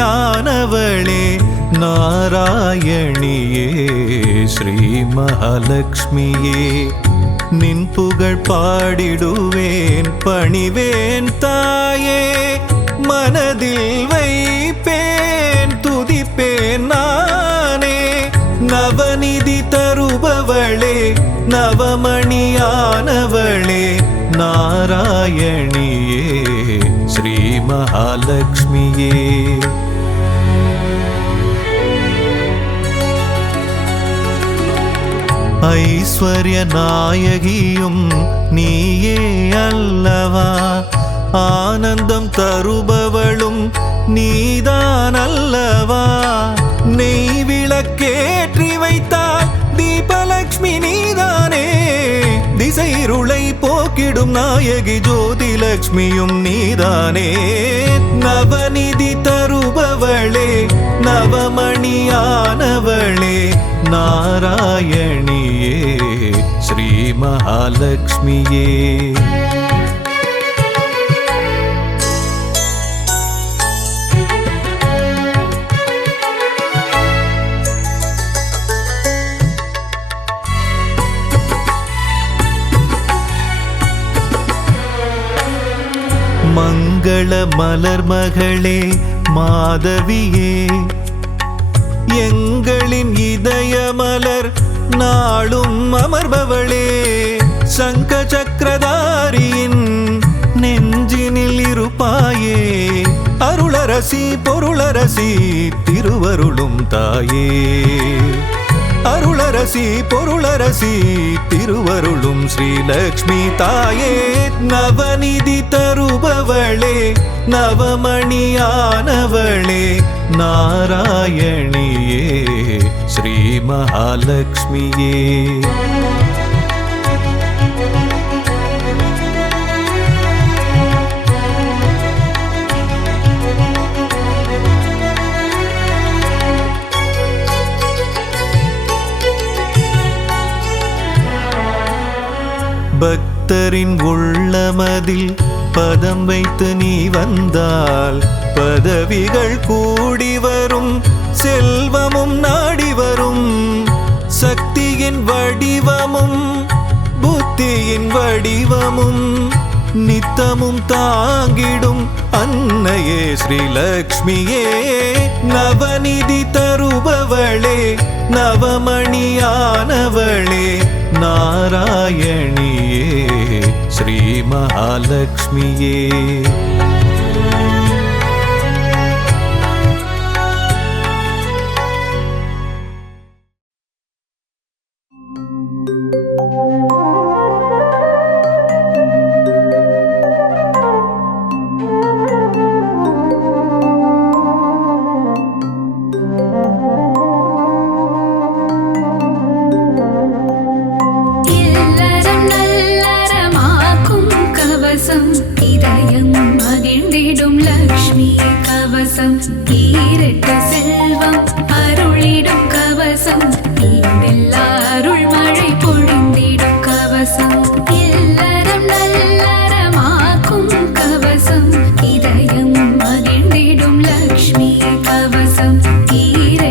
நவமணியானவளே நாராயணியே ஸ்ரீ மகாலட்சுமியே நின் புகழ் பாடிடுவேன் பணிவேன் தாயே மனதில் வைப்பேன் துதிப்பேன் நானே நவநிதி தருபவளே நவமணியானவளே நாராயணியே ஸ்ரீ மகாலட்சுமியே ஐஸ்வர்ய நாயகியும் நீயே அல்லவா ஆனந்தம் தருபவளும் நீதான் அல்லவா நெய் விளக்கேற்றி வைத்தால் தீபலக்ஷ்மி நீதானே திசைருளை போக்கிடும் நாயகி ஜோதி லக்ஷ்மியும் நீதானே நவநிதி தருபவளே நவமணியானவளே நாராயணியே ஸ்ரீ மகாலட்சுமியே மங்கள மலர் மகளே மாதவியே எங்களின் இதய மலர் நாளும் அமர்பவளே சங்க சக்கரதாரியின் நெஞ்சினில் இருப்பாயே அருளரசி பொருளரசி திருவருளும் தாயே அருளரசி பொருளரசி திருவருளும் ஸ்ரீலக்ஷ்மி தாயே நவநிதி தருபவளே நவமணியானவளே நாராயணியே ஸ்ரீ மகாலட்சுமியே பக்தரின் உள்ளமதில் பதம் வைத்து நீ வந்தால் பதவிகள் கூடி வரும் செல்வமும் நாடி வரும் சக்தியின் வடிவமும் புத்தியின் வடிவமும் நித்தமும் தாங்கிடும் அன்னையே ஸ்ரீலக்ஷ்மியே நவநிதி தருபவளே நவமணியானவளே நாராயணியே ஸ்ரீ மகாலட்சுமியே இதயம் மகிழ்ந்திடும் லக்ஷ்மி கவசம் ஈரட்ட செல்வம் அருளிடும் கவசம் ஈடெல்லா அருள் மழை பொழிந்திடும் கவசம் இல்லறம் நல்லறமாக்கும் கவசம் இதயம் மகிழ்ந்திடும் லக்ஷ்மி கவசம் ஈர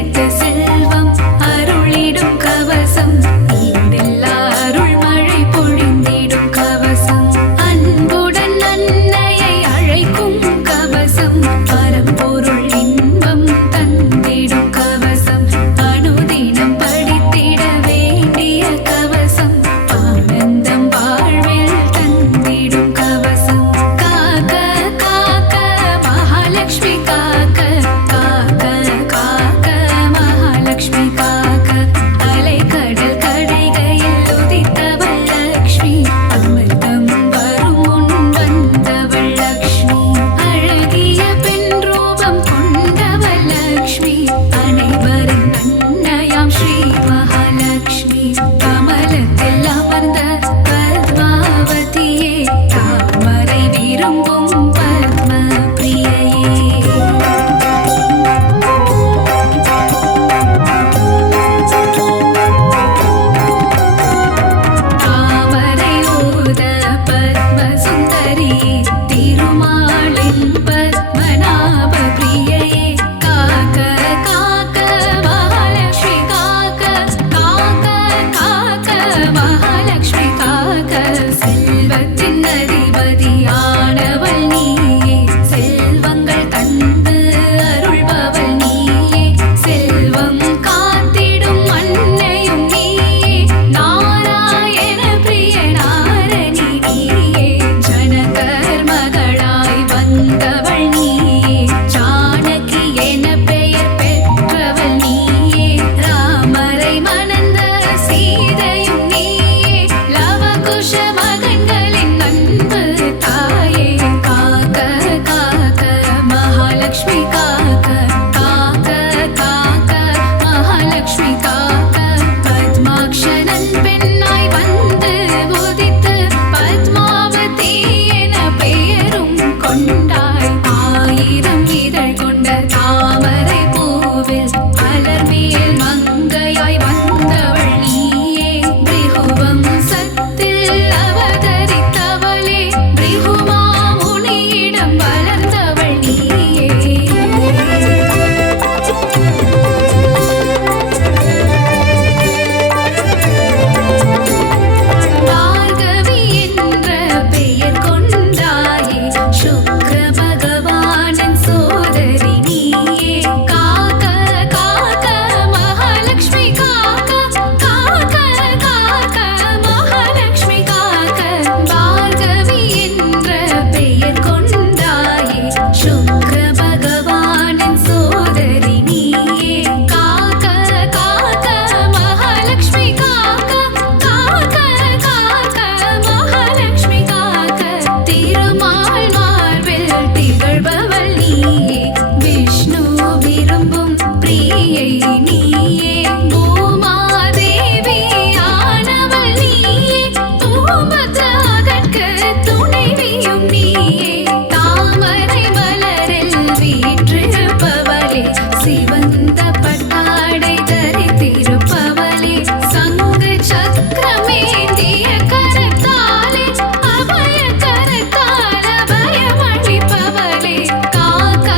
பட்டாடை தரித்திருப்பவளே சங்க சக்கரமேந்திய கரத்தாலே அபய கரத்தால் அபயமளிப்பவளே காக்க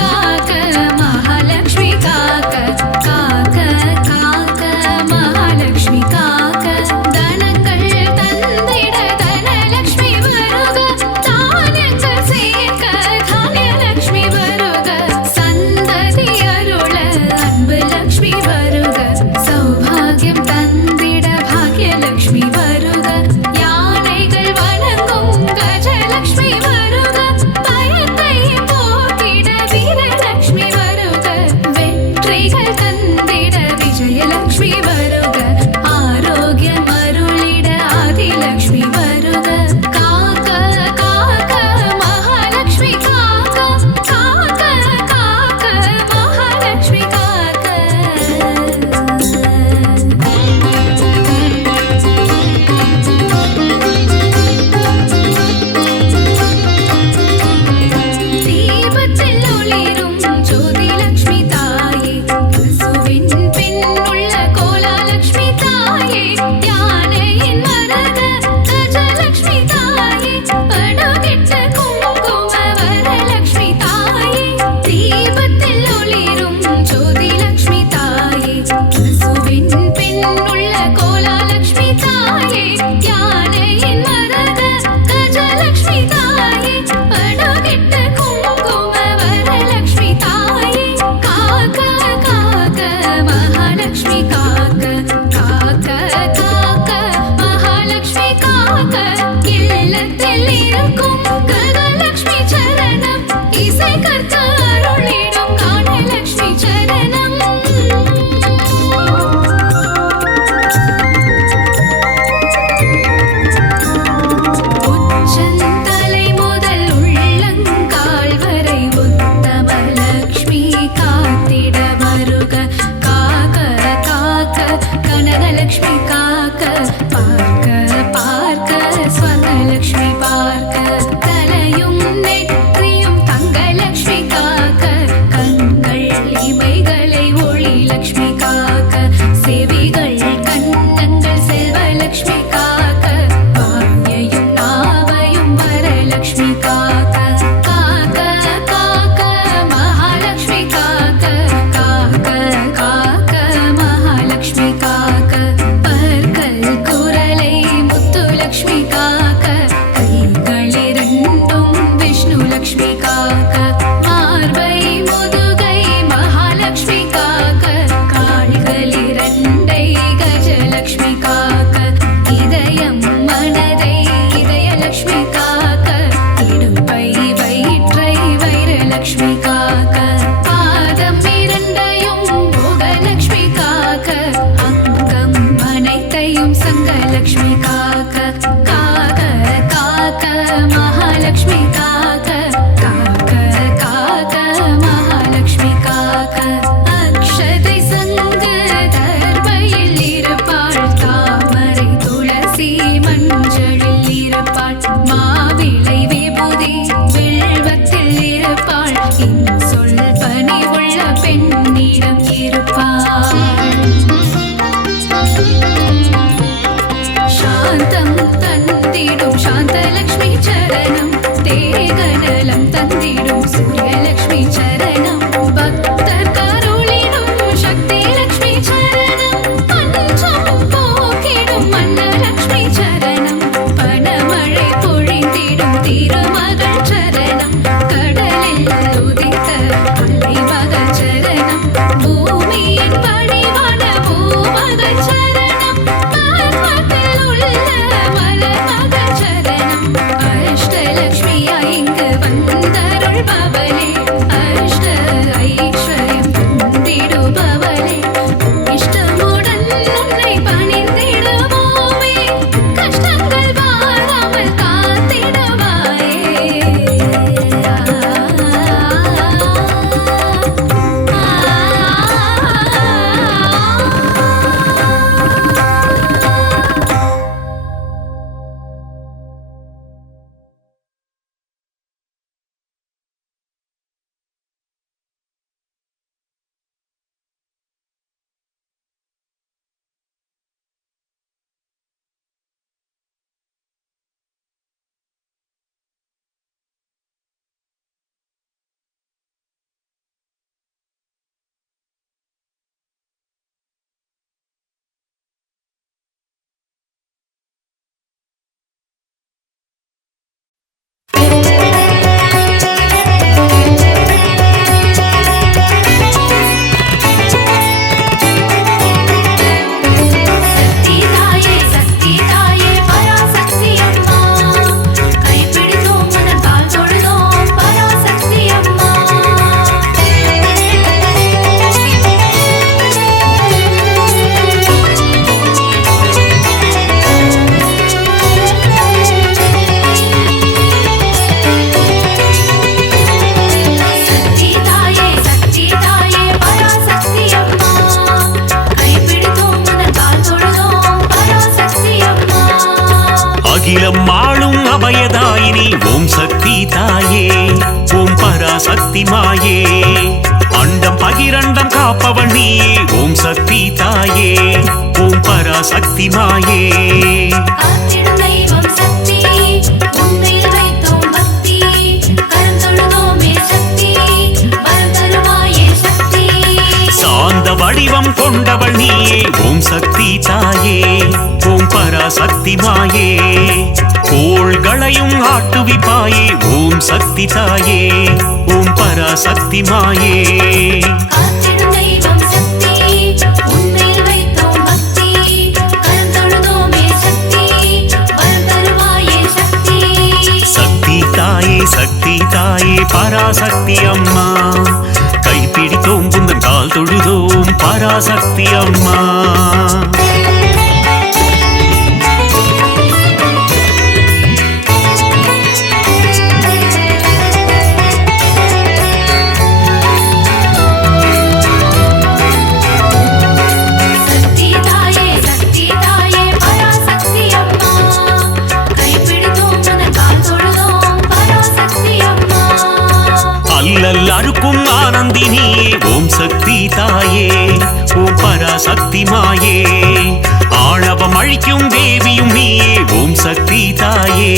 காக்க மகாலட்சுமி காக்க காக்க காக்க மகாலட்சுமி காக்க தனங்கள் தந்திட தனலட்சுமி வருக தானியங்கள் சேர்க்க தானியலட்சுமி வருக சந்ததி அருள அன்பு லட்சுமி வருக சௌபாகியம் தந்திட பாக்யலட்சுமி வருக யானைகள் வணங்கும் கஜலட்சுமி வருக பயத்தை போக்கிட வீரலட்சுமி வருக வெற்றிகள் தந்திட விஜயலட்சுமி வருக ஆரோக்கியம் அருளிட ஆதிலட்சுமி வருக காக்க காக்க மகாலட்சுமி காக்க காக்க காக்க மகாலட்சுமி காக்க தீபத்தில் ஒளிரும் ஜோதிலட்சுமி தாயே பசுவின் பின்னுள்ள கோலாலட்சுமி தாயே யானையின் மரத கஜலட்சுமி தாயே படுகிட்ட குங்கும வரலட்சுமி தாயே தீபத்தில் ஒளிரும் ஜோதிலட்சுமி தாயே பசுவின் பின்னுள்ள கோலாலட்சுமி தாயே யானையின் மரத கஜலட்சுமி தாயே படுகிட்ட குங்கும வரலட்சுமி தாயே காக்க காக்க மகாலட்சுமி காக்க காக்க காக்க மகாலட்சுமி காக்க இல்லத்தில் இருக்கும் கனலட்சுமி சரணம் இசை கற்க அருளிடும் காணலட்சுமி சரணம் உச்சந்தலை முதல் உள்ளங்கால் வரை உத்தமலட்சுமி காத்திட வருக காக்க காக்க கனகலட்சுமி காக்க பார்க்க பார்க்க ஸ்வர்ணலட்சுமி அகிலம் ஆளும் அபயதாயினி ஓம் சக்தி தாயே ஓம் பராசக்தி மாயே அண்டம் பகிரண்டம் காப்பவள் நீயே ஓம் சக்தி தாயே ஓம் பராசக்தி மாயே காத்திடும் தெய்வம் சக்தி உன்மேல் வைத்தோம் பக்தி கரம் தொழுதோமே சக்தி வரம் தருவாயே சக்தி சாந்த வடிவம் கொண்டவள் நீயே ஓம் சக்தி தாயே ஓம் பராசக்தி மாயே கோள்களையும் ஆட்டுவிப்பாயே ஓம் சக்தி தாயே ஓம் பராசக்தி மாயே காத்திடும் தெய்வம் சக்தி உன்மேல் வைத்தோம் பக்தி கரம் தொழுதோமே சக்தி வரம் தருவாயே சக்தி சக்தி தாயே பராசக்தி அம்மா கைப்பிடித்தோம் புந்தன் கால் தொழுதோம் பராசக்தி அம்மா சக்தி தாயே பராசக்தி அம்மா கைப்பிடித்தோம் உனது கால் தொழுதோம் பராசக்தி அம்மா அல்லல் அறுக்கும் ஆனந்தினியே ஓம் சக்தி தாயே ஓம் பராசக்தி மாயே ஆணவம் அழிக்கும் தேவியும் நீயே ஓம் சக்தி தாயே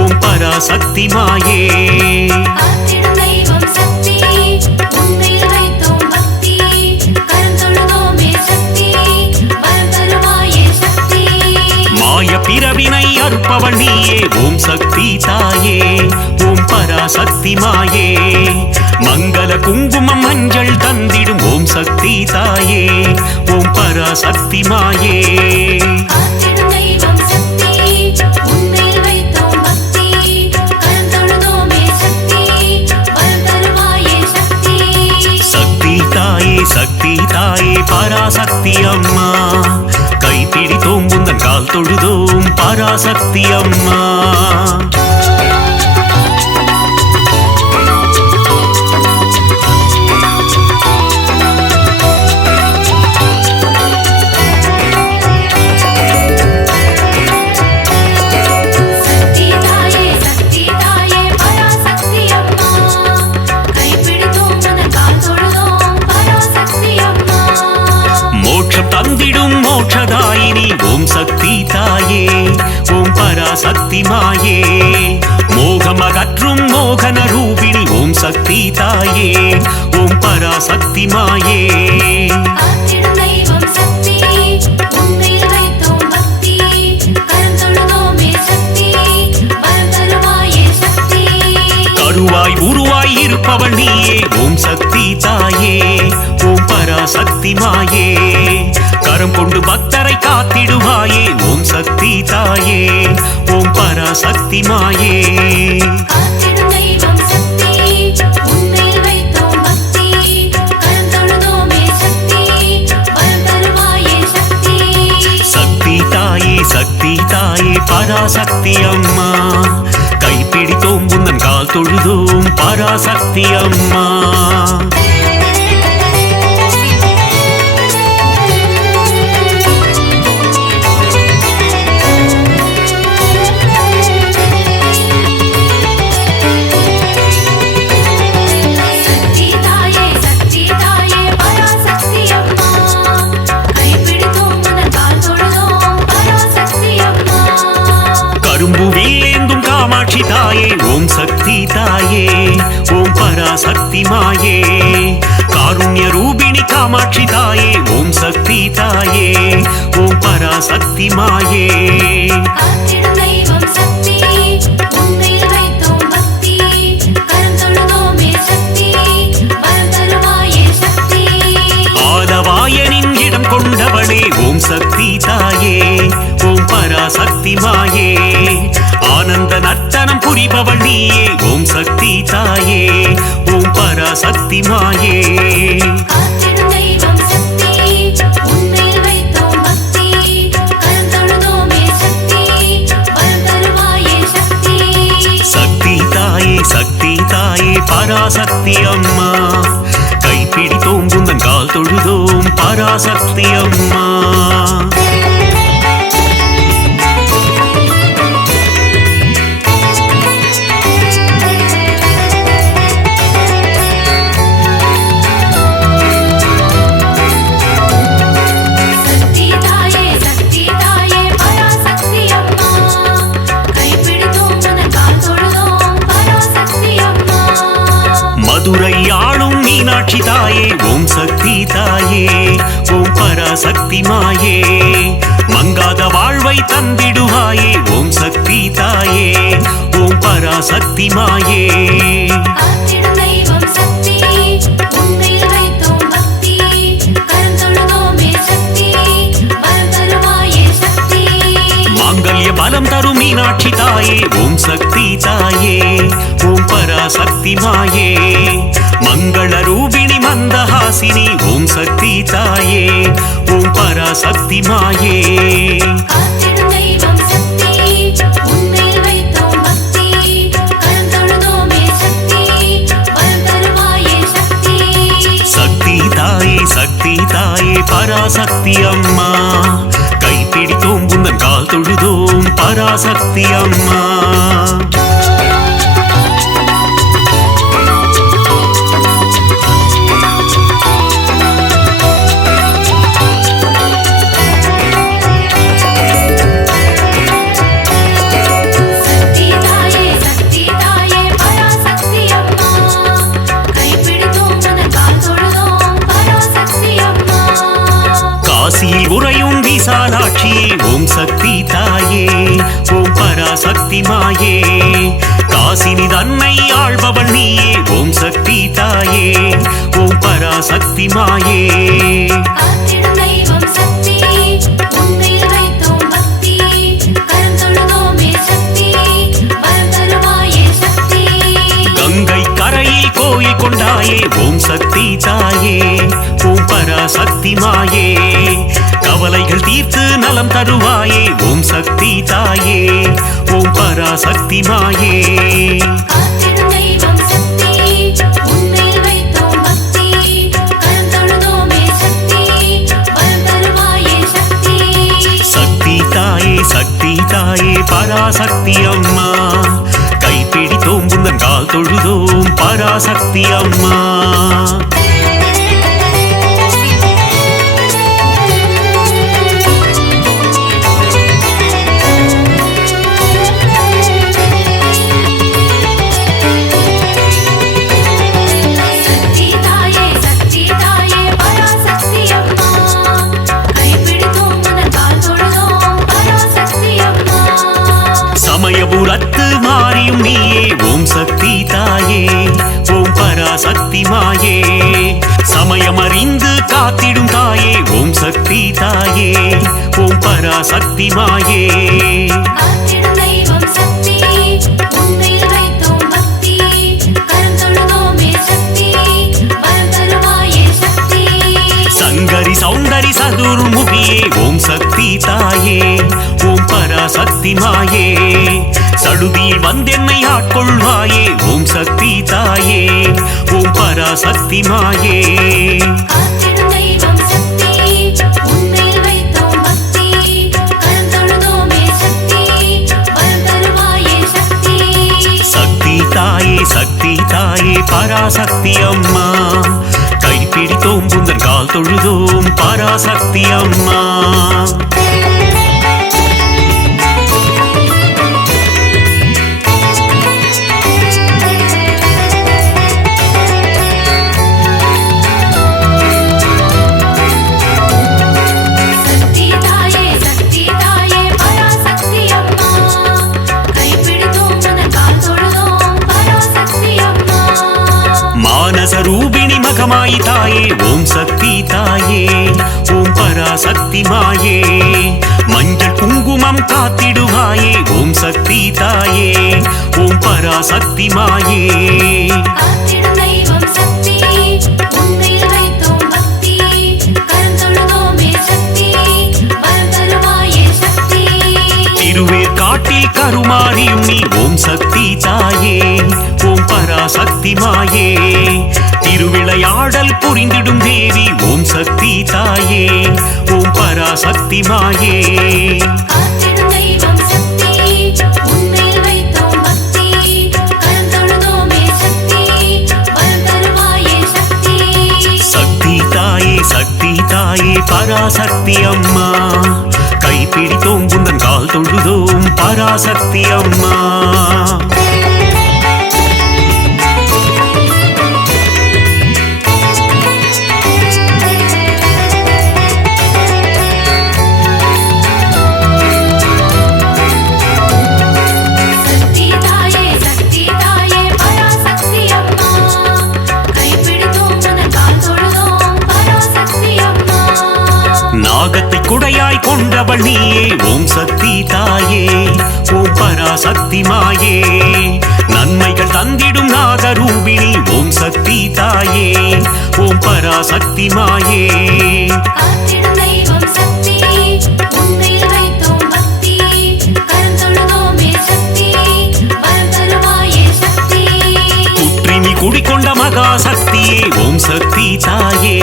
ஓம் பராசக்தி மாயே காத்திடும் தெய்வம் சக்தி உன்மேல் வைத்தோம் பக்தி கரம் தொழுதோமே சக்தி வரம் தருவாயே சக்தி மாய பிறவினை அறுப்பவள் நீயே ஓம் சக்தி தாயே ஓம் பராசக்தி மாயே மங்கள குங்குமம் மஞ்சள் தந்திடும் ஓம் சக்தி தாயே ஓம் பராசக்தி மாயே காத்திடும் தெய்வம் சக்தி உன்மேல் வைத்தோம் பக்தி கரம் தொழுதோமே சக்தி வரம் தருவாயே சக்தி சக்தி தாயே பராசக்தி அம்மா கைப்பிடித்தோம் புந்தன் கால் தொழுதோம் பராசக்தி அம்மா சக்தி தாயே பராசக்தி அம்மா கைப்பிடித்தோம் உனது கால் தொழுதோம் பராசக்தி அம்மா மோட்சம் தந்திடும் மோட்சதாயினி ஓம் சக்தி தாயே ஓம் பராசக்தி மாயே மோகம் அகற்றும் மோகன ரூபிணி ஓம் சக்தி தாயே ஓம் பராசக்தி மாயே காத்திடும் தெய்வம் சக்தி உன்மேல் வைத்தோம் பக்தி கரம் தொழுதோமே சக்தி வரம் தருவாயே சக்தி கருவாய் உருவாய் இருப்பவள் நீயே ஓம் சக்தி தாயே ஓம் பராசக்தி மாயே கரம் கொண்டு பக்தரை காத்திடுவாயே ஓம் சக்தி தாயே ஓம் பராசக்தி மாயே காத்திடும் தெய்வம் சக்தி உன்மேல் வைத்தோம் பக்தி கரம் தொழுதோமே சக்தி வரம் தருவாயே சக்தி சக்தி தாயே பராசக்தி அம்மா கைப்பிடித்தோம் புந்தன் கால் தொழுதோம் பராசக்தி அம்மா சக்தி தாயே பராசக்தி அம்மா கைப்பிடித்தோம் உனது கால் தொழுதோம் பராசக்தி அம்மா கரும்பு வில்லேந்தும் காமாட்சி தாயே ஓம் சக்தி தாயே ஓம் பராசக்தி மாயே காருண்ய ரூபிணி காமாட்சி தாயே ஓம் சக்தி தாயே ஓம் பராசக்தி மாயே காத்திடும் தெய்வம் சக்தி உன்மேல் வைத்தோம் பக்தி கரம் தொழுதோமே சக்தி வரம் தருவாயே சக்தி ஆதவாயனின் இடம் கொண்டவளே ஓம் சக்தி தாயே ஓம் பராசக்தி மாயே ஆனந்த நர்த்தனம் புரிபவள் நீயே ஓம் சக்தி தாயே ஓம் பராசக்தி மாயே காத்திடும் தெய்வம் சக்தி உன்மேல் வைத்தோம் பக்தி கரம் தொழுதோமே சக்தி வரம் தருவாயே சக்தி சக்தி தாயே பராசக்தி அம்மா கைப்பிடித்தோம் புந்தன் கால் தொழுதோம் பராசக்தி அம்மா பராசக்தி மாயே மங்காத வாழ்வை தந்திடுவாயே ஓம் சக்தி தாயே ஓம் பராசக்தி மாயே காத்திடும் தெய்வம் சக்தி உன்மேல் வைத்தோம் பக்தி கரந்தொழுதோமே சக்தி வரம் தருவாயே சக்தி மாங்கல்ய பலம் தரும் மீனாட்சி தாயே ஓம் சக்தி தாயே ஓம் பராசக்தி மாயே மங்கள ரூபிணி மந்தஹாசினி ஓம் சக்தி தாயே ஓம் பராசக்தி மாயே காத்திடும் தெய்வம் சக்தி உன்மேல் வைத்தோம் பக்தி கரந்தொழுதோமே சக்தி வரம் தருவாயே சக்தி சக்தி தாயே பராசக்தி அம்மா கைப்பிடித்தோம் உந்தன் கால் தொழுதோம் பராசக்தி அம்மா சக்தி தாயே பராசக்தி அம்மா கைப்பிடித்தோம் உனது கால் தொழுதோம் பராசக்தி அம்மா காசியில் உறையும் விசாலாட்சியே ஓம் சக்தி தாயே ஓம் பராசக்தி மாயே காசினி தன்னை ஆள்பவள் நீயே ஓம் சக்தி தாயே ஓம் பராசக்தி மாயே காத்திடும் தெய்வம் சக்தி உன்மேல் வைத்தோம் பக்தி கரந்தொழுதோமே சக்தி வரம் தருவாயே சக்தி கங்கை கரையில் கோயில் கொண்டாயே ஓம் சக்தி தாயே ஓம் பராசக்தி மாயே கவலைகள் தீர்த்து நலம் தருவாயே ஓம் சக்தி தாயே ஓம் பராசக்தி மாயே காத்திடும் தெய்வம் சக்தி உன்மேல் வைத்தோம் பக்தி கரந்தொழுதோமே சக்தி வரம் தருவாயே சக்தி சக்தி தாயே பராசக்தி அம்மா கைப்பிடித்தோம் உந்தன் கால் தொழுதோம் பராசக்தி அம்மா சக்தி தாயே பராசக்தி அம்மா கைப்பிடித்தோம் உனது கால் தொழுதோம் பராசக்தி அம்மா சமயபுரத்து மாறியும் நீயே ஓம் சக்தி தாயே ஓம் பராசக்தி மாயே சமயமறிந்து காத்திடும் தாயே ஓம் சக்தி தாயே ஓம் பராசக்தி மாயே காத்திடும் தெய்வம் சக்தி உன்மேல் வைத்தோம் பக்தி கரந்தொழுதோமே சக்தி வரம் தருவாயே சக்தி சங்கரி சௌந்தரி சதுர்முகியே ஓம் சக்தி தாயே ஓம் பராசக்தி மாயே சடுதியில் வந்தென்னை ஆட்கொள்வாயே ஓம் சக்தி தாயே ஓம் பராசக்தி மாயே காத்திடும் தெய்வம் சக்தி உன்மேல் வைத்தோம் பக்தி கரந்தொழுதோமே சக்தி வரம் தருவாயே சக்தி சக்தி தாயே பராசக்தி அம்மா கைப்பிடித்தோம் உந்தன் கால் தொழுதோம் பராசக்தி அம்மா சக்தி தாயே பராசக்தி அம்மா கைப்பிடித்தோம் உனது கால் தொழுதோம் பராசக்தி அம்மா மானச ரூபிணி மகமாயி தாயே ஓம் சக்தி தாயே ஓம் பராசக்தி மாயே மஞ்சள் குங்குமம் காத்திடுவாயே ஓம் சக்தி தாயே ஓம் பராசக்தி மாயே காத்திடும் தெய்வம் சக்தி உன்மேல் வைத்தோம் பக்தி கரந்தொழுதோமே சக்தி வரம் தருவாயே சக்தி திருவேற்காட்டில் கருமாறியும் நீ ஓம் சக்தி தாயே ஓம் பராசக்தி மாயே திருவிளையாடல் புரிந்திடும் தேவி ஓம் சக்தி தாயே ஓம் பராசக்தி மாயே காத்திடும் தெய்வம் சக்தி உன்மேல் வைத்தோம் பக்தி கரந்தொழுதோமே சக்தி வரம் தருவாயே சக்தி சக்தி தாயே பராசக்தி அம்மா கைப்பிடித்தோம் உந்தன் கால் தொழுதோம் பராசக்தி அம்மா நாகத்தை குடையாய் கொண்டவள் நீயே ஓம் சக்தி தாயே ஓம் பராசக்தி மாயே நன்மைகள் தந்திடும் நாகரூபிணி ஓம் சக்தி தாயே ஓம் பராசக்தி மாயே காத்திடும் தெய்வம் சக்தி உன்மேல் வைத்தோம் பக்தி கரந்தொழுதோமே சக்தி வரம் தருவாயே சக்தி குற்றினி குடிக்கொண்ட மகா சக்தியே ஓம் சக்தி தாயே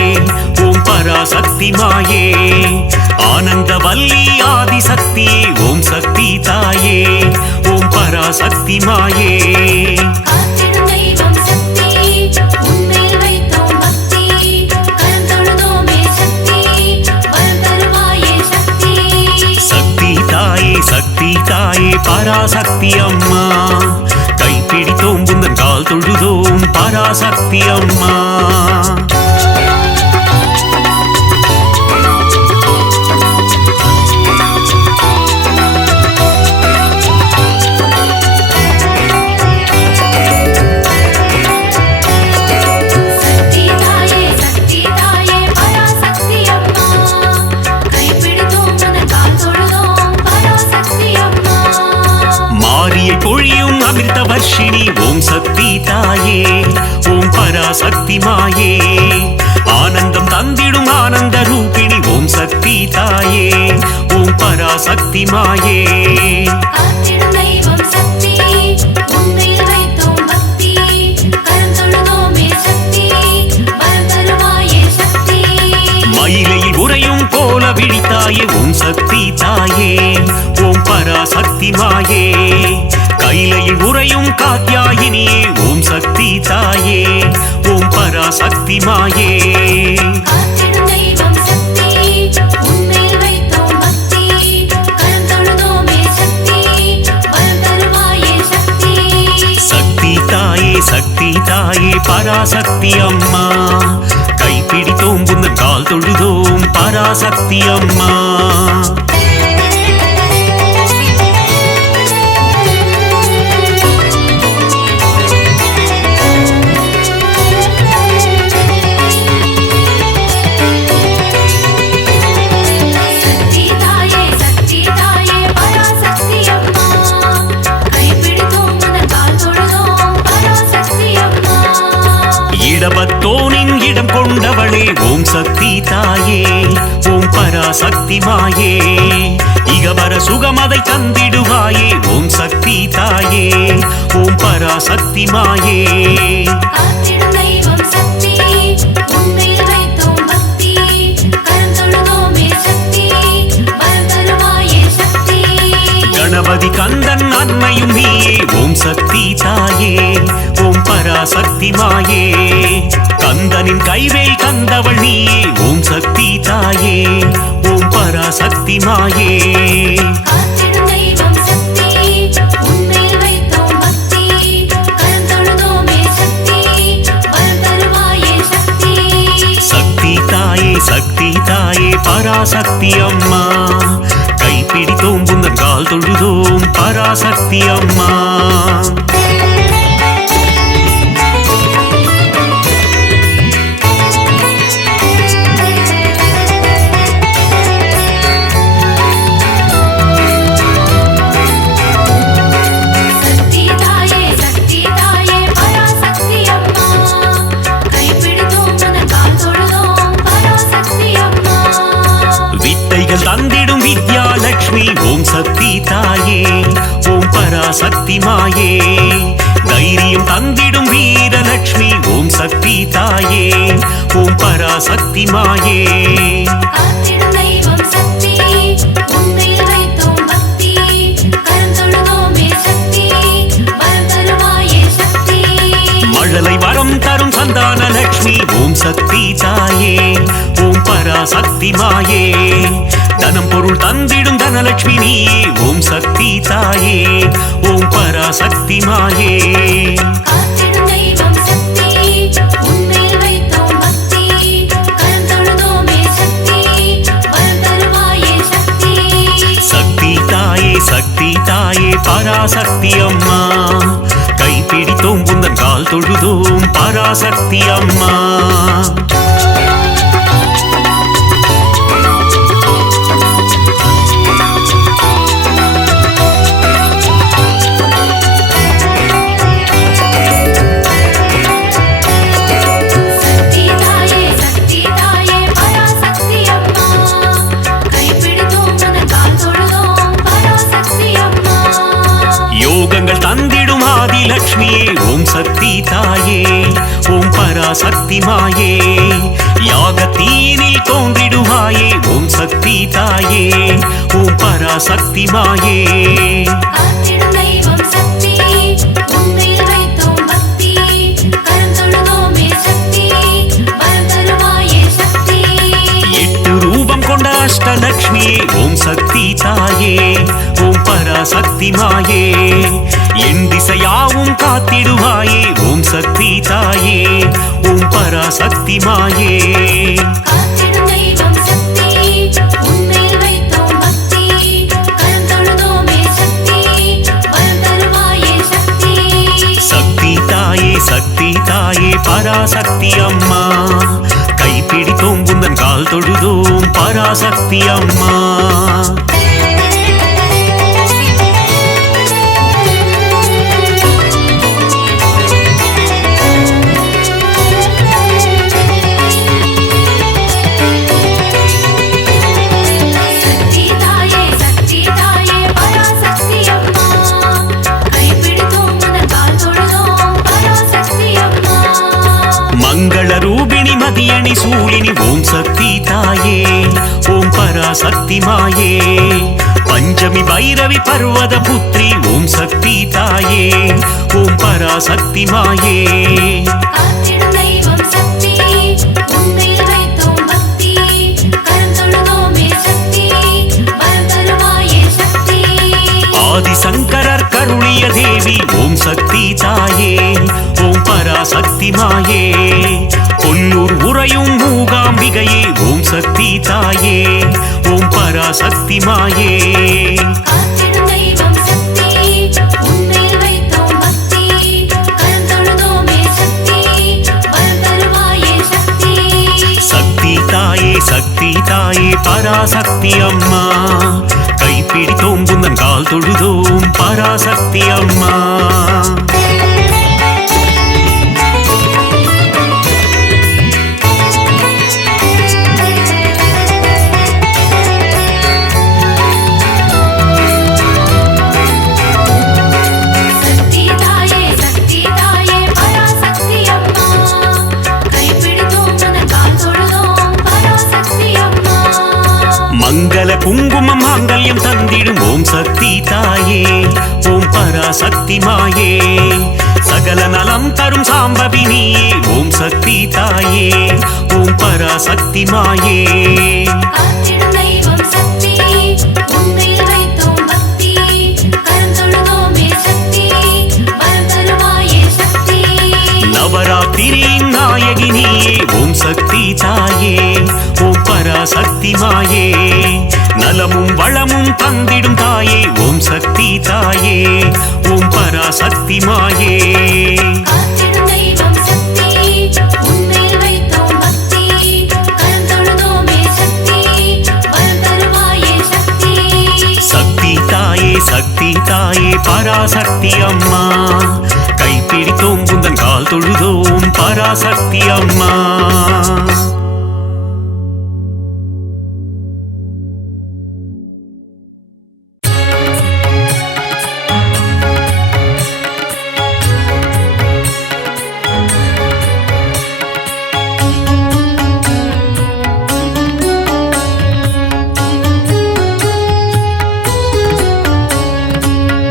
ஓம் பராசக்தி மாயே ஆனந்த வல்லி ஆதி சக்தியே ஓம் சக்தி தாயே ஓம் பராசக்தி மாயே காத்திடும் தெய்வம் சக்தி உன்மேல் வைத்தோம் பக்தி கரந்தொழுதோமே சக்தி வரம் தருவாயே சக்தி சக்தி தாயே பராசக்தி அம்மா கைப்பிடித்தோம் உந்தன் கால் தொழுதோம் பராசக்தி அம்மா சக்தி தாயே பராசக்தி அம்மா கைப்பிடித்தோம் உனது கால் தொழுதோம் பராசக்தி அம்மா மாரியை பொழியும் அமிர்த வர்ஷினி ஓம் சக்தி தாயே ஓம் பராசக்தி மாயே ஆனந்தம் தந்திடும் ஆனந்த ரூபிணி ஓம் சக்தி தாயே ஓம் பராசக்தி மாயே காத்திடும் தெய்வம் சக்தி உன்மேல் வைத்தோம் பக்தி கரந்தொழுதோமே சக்தி வரம் தருவாயே சக்தி மயிலையில் உறையும் போல விழித்தாயே ஓம் சக்தி தாயே ஓம் பராசக்தி மாயே கைலையில் உறையும் காத்யாயினியே ஓம் சக்தி தாயே ஓம் பராசக்தி மாயே காத்திடும் தெய்வம் சக்தி உன்மேல் வைத்தோம் பக்தி கரந்தொழுதோமே சக்தி வரம் தருவாயே சக்தி சக்தி தாயே பராசக்தி அம்மா கைப்பிடித்தோம் உந்தன் கால் தொழுதோம் பராசக்தி அம்மா சக்தி தாயே பராசக்தி அம்மா கைப்பிடித்தோம் உனது கால் தொழுதோம் பராசக்தி அம்மா இடபத்தோனின் இடம் கொண்டவளே ஓம் சக்தி தாயே ஓம் பராசக்தி மாயே இகவர சுகமதை தந்திடுவாயே ஓம் சக்தி தாயே ஓம் பராசக்தி மாயே காத்திடும் தெய்வம் சக்தி உன்மேல் வைத்தோம் பக்தி கரந்தொழுதோமே சக்தி வரம் தருவாயே சக்தி கணபதி கந்தன் அன்னையும் நீயே ஓம் சக்தி தாயே ஓம் பராசக்தி மாயே கந்தனின் கைவேல் கந்தவள் நீயே ஓம் சக்தி தாயே ஓம் பராசக்தி மாயே காத்திடும் தெய்வம் சக்தி உன்மேல் வைத்தோம் பக்தி கரந்தொழுதோமே சக்தி வரம் தருவாயே சக்தி சக்தி தாயே பராசக்தி அம்மா கைப்பிடித்தோம் உந்தன் கால் தொழுதோம் பராசக்தி அம்மா சக்தி தாயே பராசக்தி அம்மா கைப்பிடித்தோம் உனது கால் தொழுதோம் பராசக்தி அம்மா வித்தைகள் தந்திடும் வித்யாலட்சுமி ஓம் சக்தி தாயே ஓம் பராசக்தி மாயே தைரியம் தந்திடும் வீரலட்சுமி ஓம் சக்தி தாயே ஓம் பராசக்தி மாயே காத்திடும் தெய்வம் சக்தி உன்மேல் வைத்தோம் பக்தி கரந்தொழுதோமே சக்தி வரம் தருவாயே சக்தி மழலை வரம் தரும் சந்தான லட்சுமி ஓம் சக்தி தாயே ஓம் பராசக்தி மாயே தனம் பொருள் தந்திடும் தனலட்சுமி நீயே ஓம் சக்தி தாயே ஓம் பராசக்தி மாயே காத்திடும் தெய்வம் சக்தி உன்மேல் வைத்தோம் பக்தி கரந்தொழுதோமே சக்தி வரம் தருவாயே சக்தி சக்தி தாயே பராசக்தி அம்மா கைப்பிடித்தோம் உந்தன் கால் தொழுதோம் பராசக்தி அம்மா பராசக்தி மாயே யாகத்தீனில் தோன்றிடுவாயே ஓம் சக்தி தாயே ஓம் பராசக்தி மாயே காத்திடும் தெய்வம் சக்தி உன்மேல் வைத்தோம் பக்தி கரம் தொழுதோமே சக்தி வரம் தருவாயே சக்தி எட்டு ரூபம் கொண்ட அஷ்டலக்ஷ்மியே ஓம் சக்தி தாயே ஓம் பராசக்தி மாயே என் திசையாவும் காத்திடுவாயே ஓம் சக்தி தாயே ஓம் பராசக்தி மாயே காத்திடும் தெய்வம் சக்தி உன்மேல் வைத்தோம் பக்தி கரம் தொழுதோமே சக்தி வரம் தருவாயே சக்தி சக்தி தாயே பராசக்தி அம்மா கைப்பிடித்தோம் உந்தன் கால் தொழுதோம் பராசக்தி அம்மா சக்தி தாயே பராசக்தி அம்மா கைப்பிடித்தோம் உன் கால் தொழுதோம் பராசக்தி அம்மா மங்கள ரூபிணி மதியணி சூழினி ஓம் சக்தி தாயே ஓம் பராசக்தி மாயே பஞ்சமி பைரவி பர்வத புத்ரி ஓம் சக்தி தாயே ஓம் பராசக்தி மாயே காத்திடும் தெய்வம் சக்தி உன்மேல் வைத்தோம் பக்தி கரம் தொழுதோமே சக்தி வரம் தருவாயே சக்தி ஆதிசங்கரர் கருளிய தேவி ஓம் சக்தி தாயே ஓம் பராசக்தி மாயே கொல்லூர் உறையும் மூகாம்பிகையே ஓம் சக்தி தாயே ஓம் பராசக்தி மாயே காத்திடும் தெய்வம் சக்தி உன்மேல் வைத்தோம் பக்தி கரம் தொழுதோமே சக்தி வரம் தருவாயே சக்தி சக்தி தாயே பராசக்தி அம்மா கைப்பிடித்தோம் உந்தன் கால் தொழுதோம் பராசக்தி அம்மா சக்தி தாயே பராசக்தி அம்மா கைப்பிடித்தோம் உன் கால் தொழுதோம் பராசக்தி அம்மா மங்கள குங்குமம் மாங்கல்யம் தந்திடும் ஓம் சக்தி தாயே ஓம் பராசக்தி மாயே சகல நலம் தரும் சாம்பவி நீயே ஓம் சக்தி தாயே ஓம் பராசக்தி மாயே காத்திடும் தெய்வம் சக்தி உன்மேல் வைத்தோம் பக்தி கரம் தொழுதோமே சக்தி வரம் தருவாயே சக்தி நவராத்திரியின் நாயகி நீயே ஓம் சக்தி தாயே ஓம் பராசக்தி மாயே நலமும் வளமும் தந்திடும் தாயே ஓம் சக்தி தாயே ஓம் பராசக்தி மாயே காத்திடும் தெய்வம் சக்தி உன்மேல் வைத்தோம் பக்தி கரம் தொழுதோமே சக்தி வரம் தருவாயே சக்தி சக்தி தாயே பராசக்தி அம்மா கைப்பிடித்தோம் உந்தன் கால் தொழுதோம் பராசக்தி அம்மா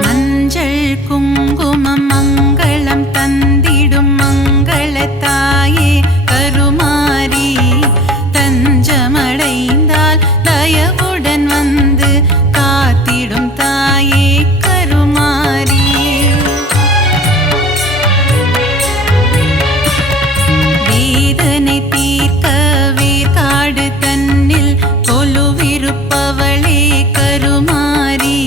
மஞ்சள் குங்குமம் மங்களம் தந்திடும் மங்களத்தாயே கருமாரி தஞ்சமடைந்தால் தயவுடன் வந்து காத்திடும் தாயே கருமாரி வேதனை தீர்க்க வேர்காடு தன்னில் கொலுவிருப்பவளே கருமாரி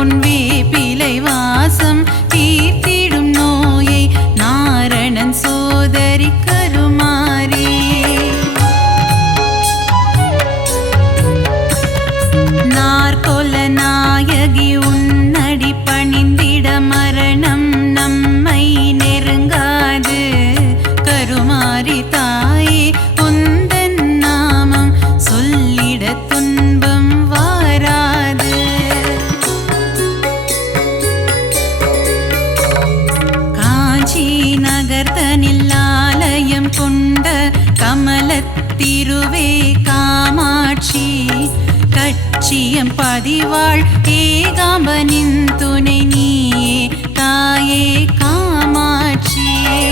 உன் வேப்பிலை வாசம் தீர்த்திடும் நோயை நாரணன் சோதரி கருமாரி லட்சியம் பதிவாள் ஏகாம்பனின் துணை நீயே தாயே காமாட்சியே.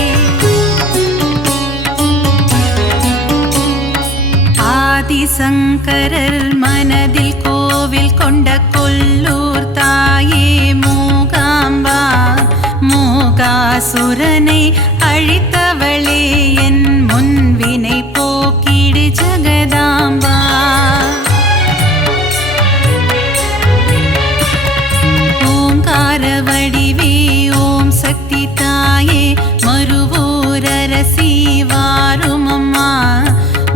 ஆதிசங்கரர் மனதில் கோவில் கொண்ட கொல்லூர் தாயே மூகாம்பா. மூகாசுரனை அழித்தவளே என் முன்வினை போக்கிடு ஜகதாம்பா. ஓங்கார வடிவே ஓம் சக்தி தாயே மறுவூரரசி வாருமம்மா.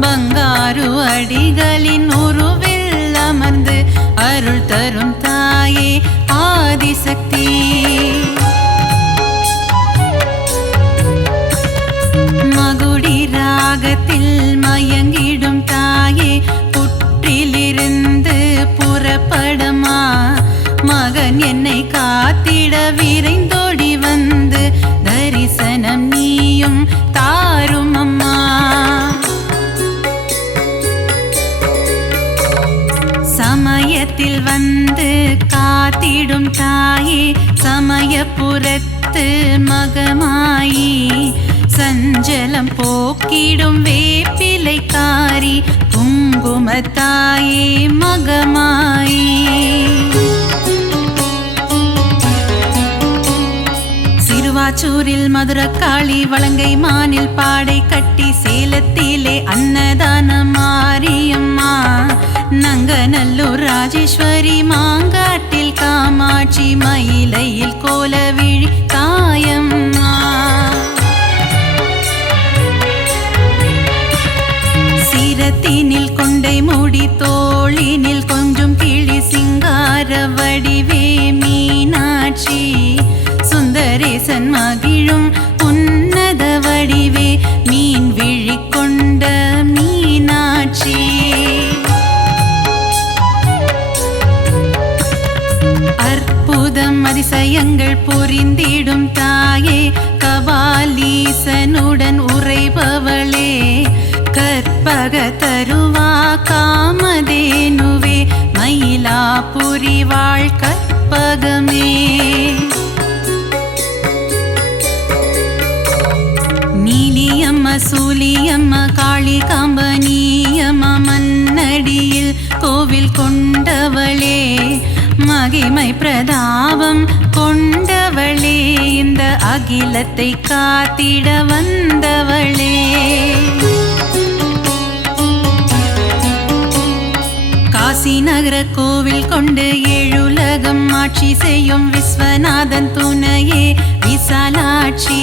பங்காரு அடிகளின் உருவில் அமர்ந்து அருள் தரும் தாயே ஆதிசக்தி. மகுடி ராகத்தில் மயங்கிடும் தாயே புற்றிலிருந்து புறப்படமா. மகன் என்னை காத்திட விரைந்தோடி வந்து தரிசனம் நீயும் தாரும் அம்மா. சமயத்தில் வந்து காத்திடும் தாயே சமயபுரத்து மகமாயி. சஞ்சலம் போக்கிடும் வேப்பிலைக்காரி குங்குமத்தாயே மகமாயி. சிறுவாச்சூரில் மதுரக்காளி வலங்கை மானில் பாடை கட்டி சேலத்திலே அன்னதான மாரியம்மா. நங்கநல்லூர் ராஜேஸ்வரி மாங்காட்டில் காமாட்சி மயிலையில் கோலவிழி தாயம்மா. சிரத்தினில் கொண்டை மூடி தோளினில் கொஞ்சம் கிளி சிங்கார வடிவே மீனாட்சி. சுந்தரேசன் மகிழும் உன்னத வடிவே மீன் விழி கொண்ட மீனாட்சி. அற்புதம் அதிசயங்கள் புரிந்திடும் தாயே கபாலீசனுடன் உறைபவளே. கற்பக தருவா காமதேனுவே மயிலாபுரி வாழ் கற்பகமே. நீலியம்ம சூலியம்ம காளிகாம்பனியம்ம மன்னடியில் கோவில் கொண்டவளே. மகிமை பிரதாபம் கொண்டவளே இந்த அகிலத்தை காத்திட வந்தவளே. காசி நகர கோவில் கொண்டு ஏழுலகம் ஆட்சி செய்யும் விஸ்வநாதன் துணையே விசாலாட்சி.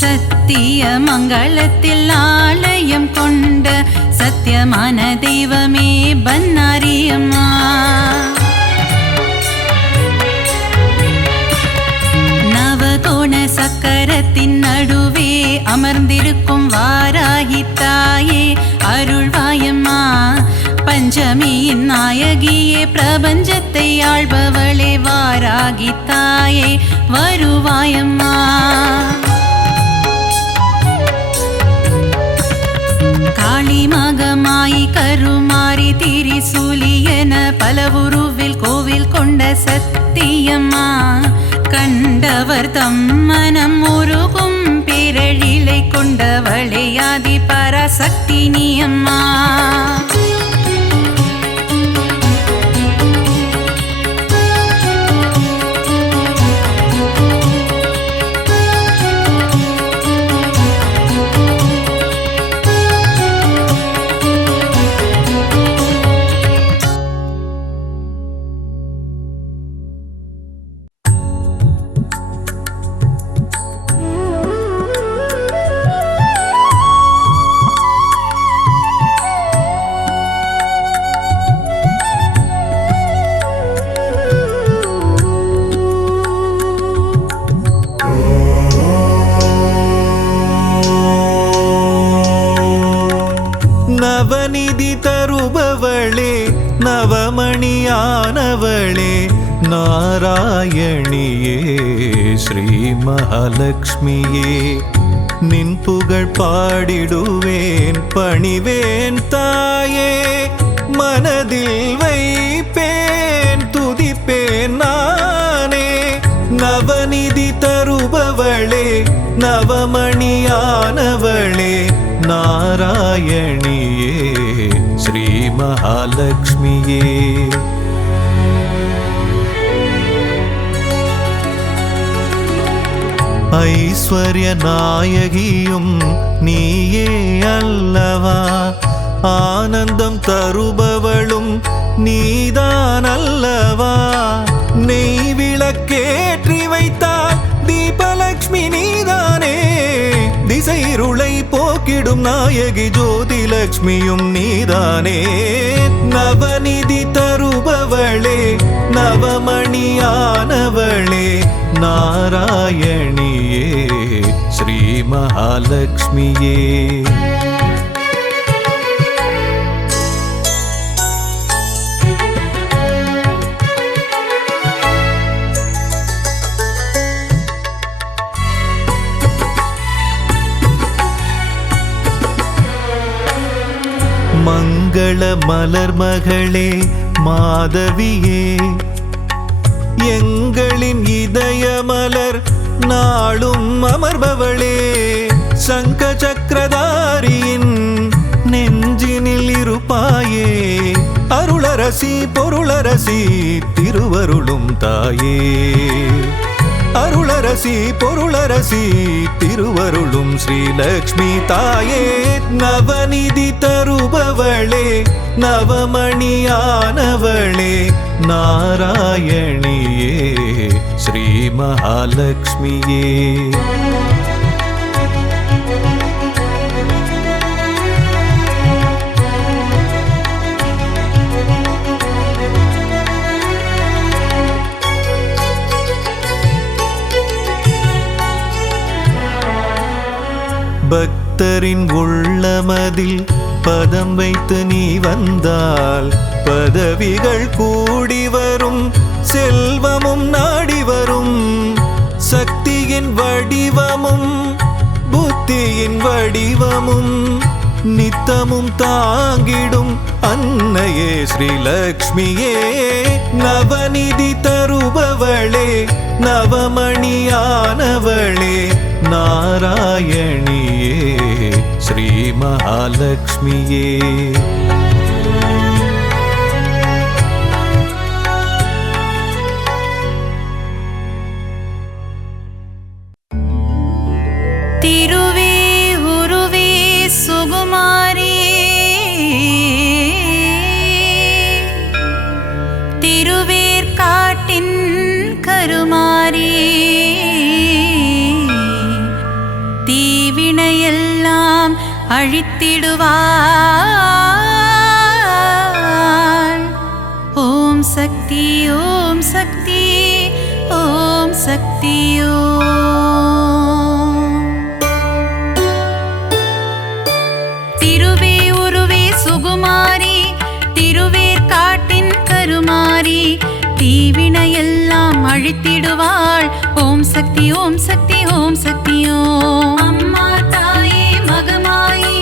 சத்திய மங்களத்தில் ஆலயம் கொண்ட சத்தியமான தெய்வமே பன்னாரியம்மா. நவகோண சக்கரத்தின் நடுவே அமர்ந்திருக்கும் வாராகி தாயே அருள்வாயம்மா. பஞ்சமியின் நாயகியே பிரபஞ்சத்தை ஆள்பவளே வாராகி தாயே வருவாயம்மா. காளி மகமாயி கருமாரி திரிசூலியன பல உருவில் கோவில் கொண்ட சத்தியம்மா. கண்டவர் தம் மனம் உருகும் பிறழிலை கொண்டவளே ஆதி பராசக்தி நீ அம்மா. நவநிதி தருபவளே நவமணியானவளே நாராயணியே ஸ்ரீ மகாலட்சுமியே. நின் புகழ் பாடிடுவேன் பணிவேன் தாயே. மனதில் வைப்ப நவமணியானவளே நாராயணியே ஸ்ரீ மகாலட்சுமியே. ஐஸ்வர்ய நாயகியும் நீயே அல்லவா, ஆனந்தம் தருபவளும் நீதான் அல்லவா. நெய் விளக்கேற்றி வைத்தால் தீபலக்ஷ்மி நீதானே, திசைருளை போக்கிடும் நாயகி ஜோதிலக்ஷ்மியும் நீதானே. நவநிதி தருபவளே நவமணியானவளே நாராயணியே ஸ்ரீ மகாலட்சுமியே. மங்கள மலர் மகளே மாதவியே, எங்களின் இதய மலர் நாளும் அமர்பவளே. சங்க சக்கரதாரியின் நெஞ்சினில் இருப்பாயே, அருளரசி பொருளரசி திருவருளும் தாயே. அருளரசி பொருளரசி திருவருளும் ஸ்ரீலக்ஷ்மி தாயே. நவநிதி தருபவளே நவமணியானவளே நாராயணியே ஸ்ரீ மகாலட்சுமியே. பக்தரின் உள்ளமதில் பதம் வைத்து நீ வந்தால் பதவிகள் கூடி வரும், செல்வமும் நாடி வரும். சக்தியின் வடிவமும் புத்தியின் வடிவமும் நித்தமும் தாங்கிடும் அன்னையே ஸ்ரீலக்ஷ்மியே. நவநிதி தருபவளே நவமணியானவளே நாராயணியே ஸ்ரீ மகாலட்சுமியே. திருவே உருவே சுகுமாரி, திருவேற்காட்டின் கருமாரி, தீவினையெல்லாம் அழித்திடுவாள். ஓம் சக்தி ஓம் சக்தி ஓம் சக்தி ஓம். திருவே உருவே சுகுமாரி, திருவேற்காட்டின் கருமாரி, தீவினையெல்லாம் அழித்திடுவாள். ஓம் சக்தி ஓம் சக்தி ஓம் சக்தி ஓம். அம்மா தாயே மகமாயி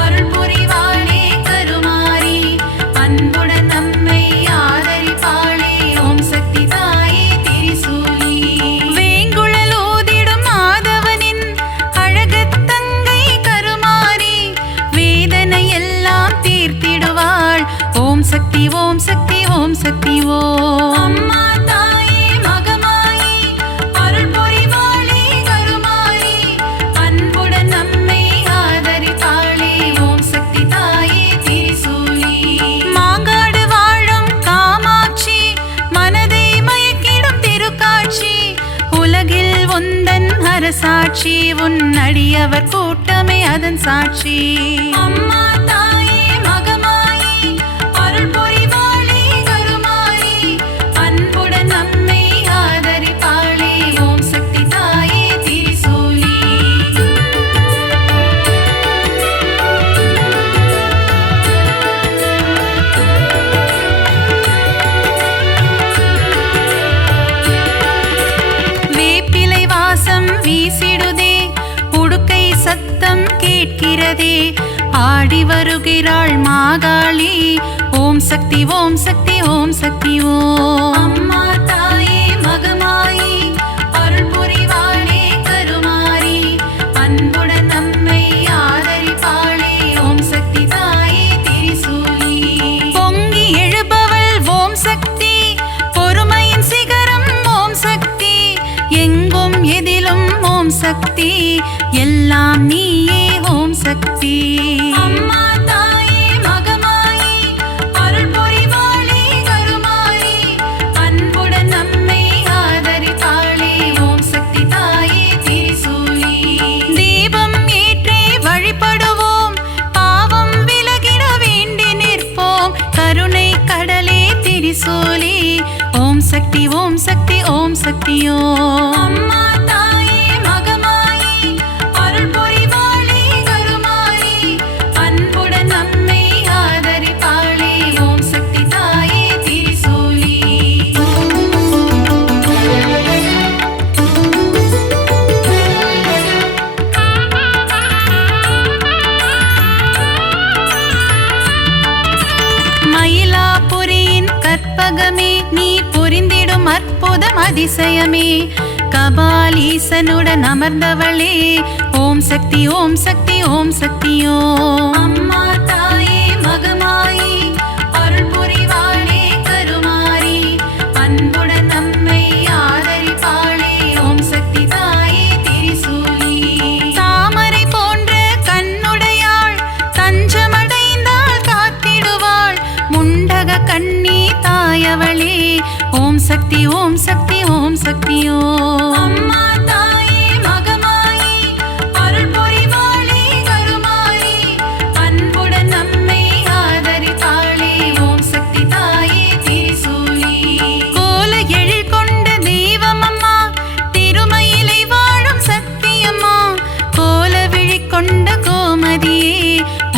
அருள் புரிவாளே கருமாரி, அன்புடன் நம்மை ஆதரிப்பாளே. ஓம் சக்தி தாயே திரிசூலி, வேங்குழல் ஊதிடும் மாதவனின் அழகத்தங்கை கருமாரி, வேதனை எல்லாம் தீர்த்திடுவாள். ஓம் சக்தி ஓம் சக்தி ஓம் சக்தி ஓம். அம்மா தாயே மகமாயி அருள் புரிவாளே கருமாரி, அன்புடன் நம்மை ஆதரிப்பாளே. ஓம் சக்தி தாயே திரிசூலி, மாங்காடு வாழும் காமாட்சி, மனதை மயக்கிடும் திருக்காட்சி, உலகில் உந்தன் அரசாட்சி, உன் அடியவர் கூட்டமே அதன் சாட்சி. அம்மா தாயே மகமாயி அருள் புரிவாளே கருமாரி, அன்புடன் நம்மை ஆதரிப்பாளே. ஓம் சக்தி தாயே திரிசூலி, வேப்பிலை வாசம் வீசிடுதே, உடுக்கை சத்தம் கேட்கிறதே, ஆடி வருகிறாள் மாகாளி. ஓம் சக்தி ஓம் சக்தி ஓம் சக்தி ஓம். அம்மா தாயே மகமாயி அருள் புரிவாளே கருமாரி, சக்தி எல்லாம் நீயே ஓம் சக்தி அம்மா தாயே மகமாயி அருள் புரிவாளே கருமாரி அன்புடன் நம்மை ஆதரித்தாளே ஓம் சக்தி தாயே திரிசூலி தீபம் ஏற்றி வழிபடுவோம் பாவம் விலகிட வேண்டி நிற்போம் கருணை கடலே திரிசூலி ஓம் சக்தி ஓம் சக்தி ஓம் சக்தியோ அம்மா தாயே மகமாயி அருள் புரிவாளே கருமாரி அன்புடன் நம்மை ஆதரிப்பாளே ஓம் சக்தி தாயே திரிசூலி மயிலாபுரியின் கற்பகமே நீ புரிந்திடும் அற்புதம் அதிசயமே கபாலீசனுடன் அமர்ந்தவளே ஓம் சக்தி ஓம் சக்தி ஓம் சக்தியோ அம்மா தாயே மகமாயி அருள் புரிவாளே கருமாரி அன்புடன் நம்மை ஆதரிப்பாளே ஓம் சக்தி தாயே திரிசூலி தாமரை போன்ற கண்ணுடையாள் தஞ்சமடைந்தால் காத்திடுவாள் முண்டக கண்ணி தாயவளே ஓம் சக்தி ஓம் சக்தி ஓம் சக்தியோ அம்மா தாயே மகமாயி அருள் புரிவாளே கருமாரி அன்புடன் நம்மை ஆதரிப்பாளே ஓம் சக்தி தாயே திரிசூலி கோல எழில் கொண்ட தெய்வமம்மா திருமயிலை வாழும் சக்தியம்மா கோல விழி கொண்ட கோமதியே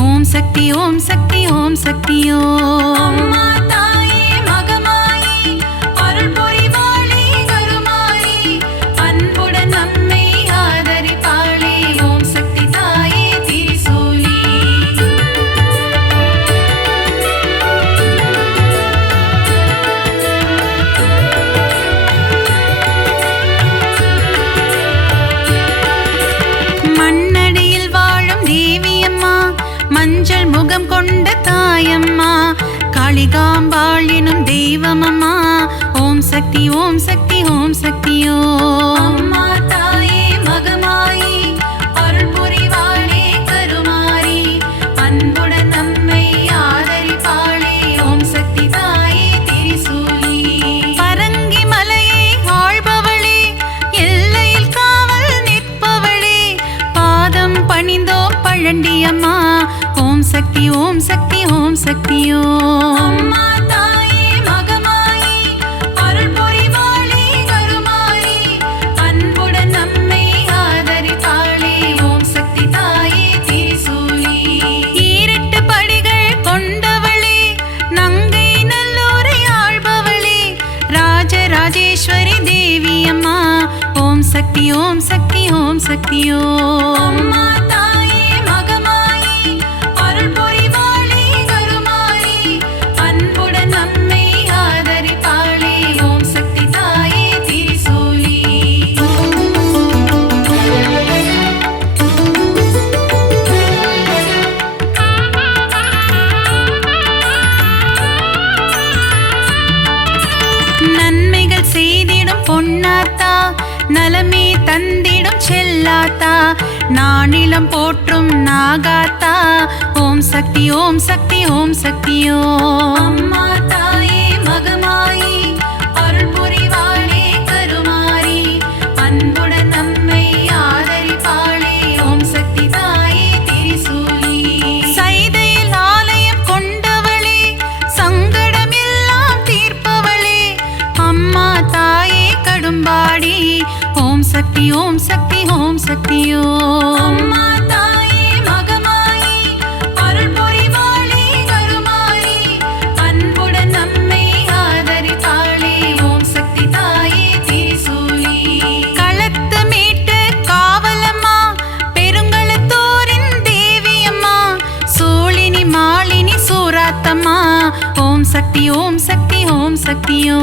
ஓம் சக்தி ஓம் சக்தி ஓம் சக்தியோ அம்மா தாயே மகமாயி அருள் புரிவாளே கருமாரி அன்புடன் நம்மை ஆதரிப்பாளே ஓம் சக்தி தாயே திரிசூலி மண்ணடியில் வாழும் தேவியம்மா மஞ்சள் முகம் கொண்ட தாயம்மா காளிகாம்பாள் எனும் தெய்வமம்மா ஓம் சக்தி ஓம் சக்தி ஓம் சக்தியோ அம்மா தாயே மகமாயி அருள் புரிவாளே கருமாரி அன்புடன் நம்மை ஆதரிப்பாளே ஓம் சக்தி தாயே திரிசூலி பரங்கி மலையை ஆள்பவளே எல்லையில் காவல் நிற்பவளே பாதம் பணிந்தோம் பழண்டியம்மா ஓம் சக்தி ஓம் சக்தி ஓம் சக்தியோ அம்மா தாயே மகமாயி அருள் புரிவாளே கருமாரி அன்புடன் நம்மை ஆதரிப்பாளே ஓம் சக்தி தாயே திரிசூலி ஈரெட்டு படிகள் கொண்டவளே நங்கை நல்லூரை ஆள்பவளே ராஜராஜேஸ்வரி தேவியம்மா ஓம் சக்தி ஓம் சக்தி ஓம் சக்தியோ அம்மா தாயே மகமாயி அருள் புரிவாளே கருமாரி அன்புடன் நம்மை ஆதரிப்பாளே ஓம் சக்தி தாயே திரிசூலி நன்மைகள் செய்திடும் பொன்னாத்தா நலமே தந்திடும் செல்லாத்தா நானிலம் போற்றும் நாகாத்தா ஓம் சக்தி ஓம் சக்தி ஓம் சக்தியோ அம்மா தாயே மகமாயி அருள் புரிவாளே கருமாரி அன்புடன் நம்மை ஆதரிப்பாளே ஓம் சக்தி தாயே திரிசூலி சைதையில் ஆலயம் கொண்டவளே சங்கடம் எல்லாம் தீர்ப்பவளே அம்மா தாயே கடும்பாடி ஓம் சக்தி ஓம் சக்தி ஓம் சக்தியோ அம்மா தாயே மகமாயி அருள் புரிவாளே கருமாரி அன்புடன் நம்மை ஆதரிப்பாளே ஓம் சக்தி தாயே திரிசூலி களத்து மீட்டு காவலம்மா பெருங்களத்தோரின் தேவியம்மா சூழினி மாலினி சூராத்தம்மா ஓம் சக்தி ஓம் சக்தி ஓம் சக்தியோ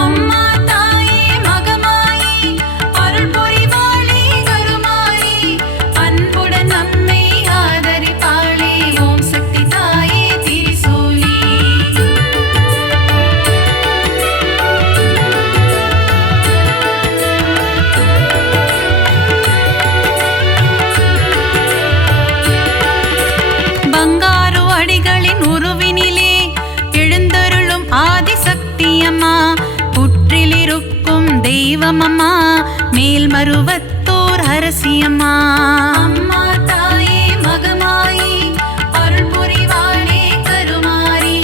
அம்மா தாயே மகமாயி அருள் புரிவாளே கருமாரி அன்புடன் நம்மை ஆதரிப்பாளே ஓம் சக்தி தாயே திரிசூலி அம்மா புற்றிலிருக்கும் தெய்வம் அம்மா மேல்மருவத்தூர் அரசி அம்மா. அம்மா தாயே மகமாயி அருள் புரிவாளே கருமாரி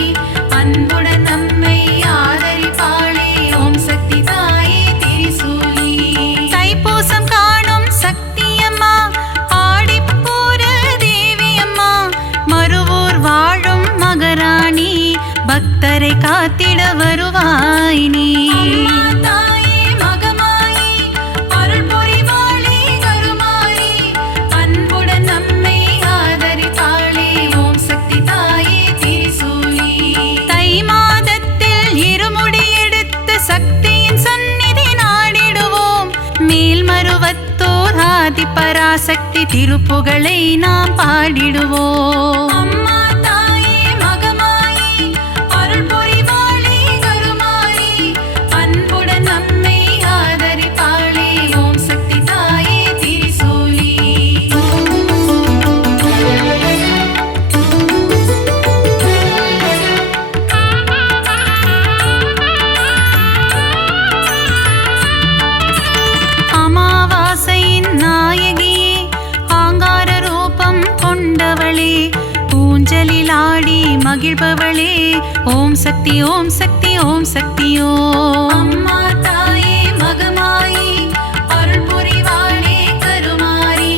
அன்புடன் நம்மை ஆதரிப்பாளே ஓம் சக்தி தாயே திரிசூலி. தைப்பூசம் காணும் சக்தி அம்மா ஆடிப்பூர தேவி அம்மா மருவூர் வாழும் மகராணி பக்தரை காத்திட வருவாய் நீ. அம்மா தாயே மகமாயி அருள் புரிவாளே கருமாரி அன்புடன் நம்மை ஆதரிப்பாளே ஓம் சக்தி தாயே திரிசூலி. தை மாதத்தில் இருமுடி எடுத்து சக்தியின் சந்நிதி நாடிடுவோம். மேல்மருவத்தூர் ஆதி பராசக்தி திருப்புகழை நாம் பாடிடுவோம். அம்மா தாயே மகமாயி அருள் புரிவாளே கருமாரி அன்புடன் நம்மை ஆதரிப்பாளே ஓம் சக்தி தாயே திரிசூலி. அமாவாசையின் நாயகியே ஆங்கார ரூபம் கொண்டவளே ஊஞ்சலில் ஆடி மகிழ்பவளே ஓம் சக்தி ஓம் சக்தி ஓம் சக்தியோ. அம்மா தாயே மகமாயி அருள் புரிவாளே கருமாரி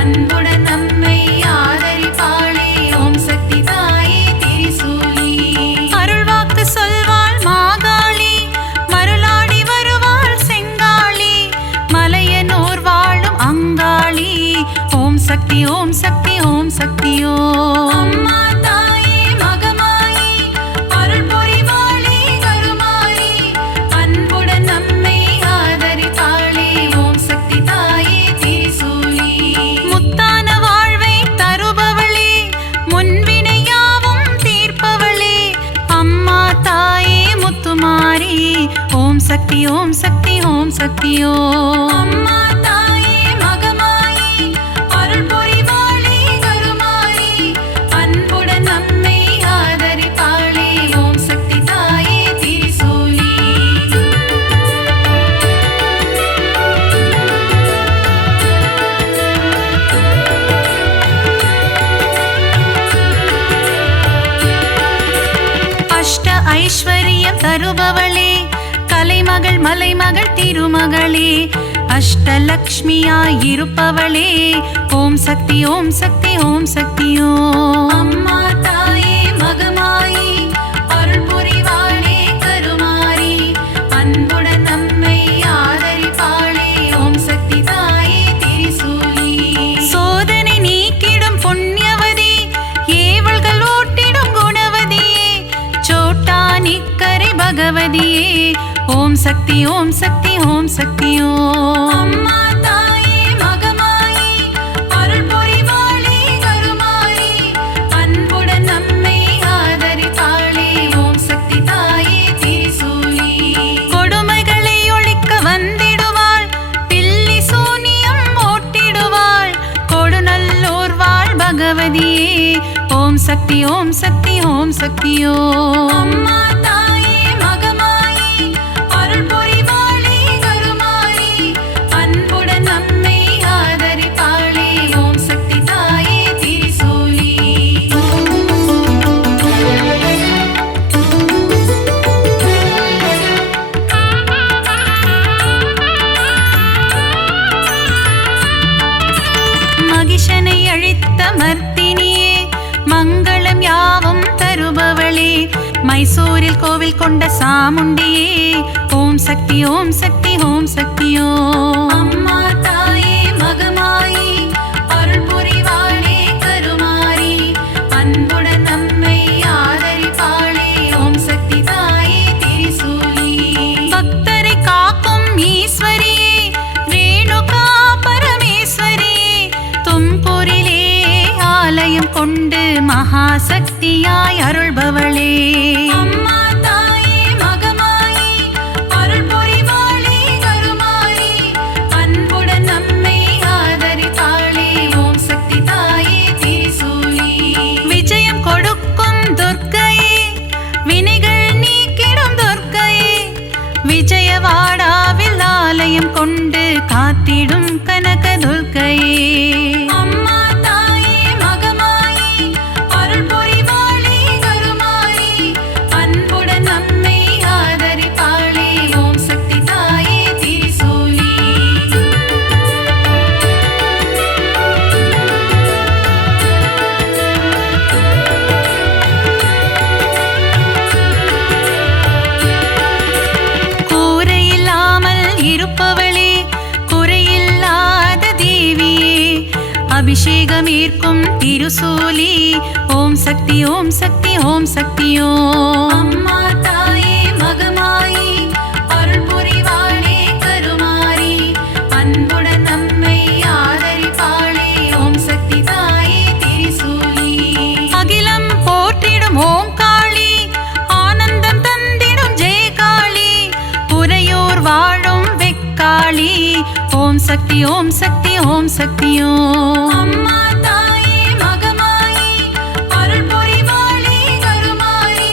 அன்புடன் நம்மை ஆதரிப்பாளே ஓம் சக்தி தாயே திரிசூலி. அருள்வாக்கு சொல்வாள் மாகாளி மருளாடி வருவாள் செங்காளி மலையனூர் வாழும் அங்காளி ஓம் சக்தி ஓம் சக்தி ஓம் சக்தியோ. அம்மா தாயே மகமாயி அருள் புரிவாளே கருமாரி அன்புடன் நம்மை ஆதரிப்பாளே ஓம் சக்தி தாயே திரிசூலி. முத்தான வாழ்வை தருபவளே முன்வினையாவும் தீர்ப்பவளே அம்மா தாயே முத்துமாரி ஓம் சக்தி ஓம் சக்தி ஓம் சக்தியோ. அம்மா தாயே மகமாயி அருள் புரிவாளே கருமாரி அன்புடன் நம்மை ஆதரிப்பாளே ஓம் சக்தி தாயே திரிசூலி. அஷ்ட ஐஸ்வர்யம் தருபவளே கலைமகள் மலைமகள் திருமகளே அஷ்டலக்ஷ்மியாய் இருப்பவளே ஓம் சக்தி ஓம் சக்தி ஓம் சக்தியோ. அம்மா தாயே மகமாயி அருள் புரிவாளே கருமாரி அன்புடன் நம்மை ஆதரிப்பாளே ஓம் சக்தி தாயே திரிசூலி. சோதனை நீக்கிடும் புண்ணியவதி ஏவல்கள் ஓட்டிடும் குணவதியே சோட்டா நிக்கரை பகவதியே ஓம் சக்தி ஓம் சக்தி ஓம் சக்தியோ. அம்மா தாயே மகமாயி அருள் புரிவாளே கருமாரி அன்புடன் நம்மை ஆதரிப்பாளே ஓம் சக்தி தாயே திரிசூலி. கொடுமைகளை ஒழிக்க வந்திடுவாள் பில்லி சூனியம் ஓட்டிடுவாள் கொடுநல்லூர் வாழ் பகவதியே ஓம் சக்தி ஓம் சக்தி ஓம் சக்தியோ. அம்மா தாயே மகமாயி அருள் புரிவாளே கருமாரி அன்புடன் நம்மை ஆதரிப்பாளே ஓம் சக்தி தாயே திரிசூலி. மகிஷனை அழித்த மர்த்தினியே மங்களம் யாவும் தருபவளே மைசூரில் கோவில் கொண்ட சாமுண்டியே ஓம் சக்தி ஓம் சக்தி ஓம் சக்தியோ. அம்மா தாயே மகமாயி அருள் புரிவாளே கருமாரி அன்புடன் நம்மை ஆதரிப்பாளே ஓம் சக்தி தாயே திரிசூலி. பக்தரை காக்கும் ஈஸ்வரியே ரேணுகா பரமேஸ்வரியே தும்பூரிலே ஆலயம் கொண்டு மகாசக்தியாய் அருள்பவளே. அம்மா தாயே மகமாயி அருள் புரிவாளே கருமாரி அன்புடன் நம்மை ஆதரிப்பாளே ஓம் சக்தி தாயே திரிசூலி. விஜயம் கொடுக்கும் துர்க்கையே வினைகள் நீக்கிடும் துர்க்கையே காத்திடும் கனகதுர்க்கையே. அம்மா தாயே மகமாயி அருள் புரிவாளே கருமாயி அன்புடன் நம்மை ஆதரிப்பாளே ஓம் சக்தி தாயே திரிசூலி. கூரையில்லாமல் இருப்பவளே குறையில்லாத தேவியே அபிஷேகம் ஈர்க்கும் திருசூலி ஓம் சக்தி ஓம் சக்தி ஓம் சக்தியோ. அம்மா தாயே மகமாயி அருள் புரிவாளே கருமாரி அன்புடன் நம்மை ஆதரிப்பாளே ஓம் சக்தி தாயே திரிசூலி. அகிலம் போற்றிடும் ஓம் காளி ஆனந்தம் தந்திடும் ஜெயகாளி புரையூர் வாழும் வெக்காளி ஓம் சக்தி ஓம் சக்தி ஓம் சக்தியோ. அம்மா தாயே மகமாயி அருள் புரிவாளே கருமாரி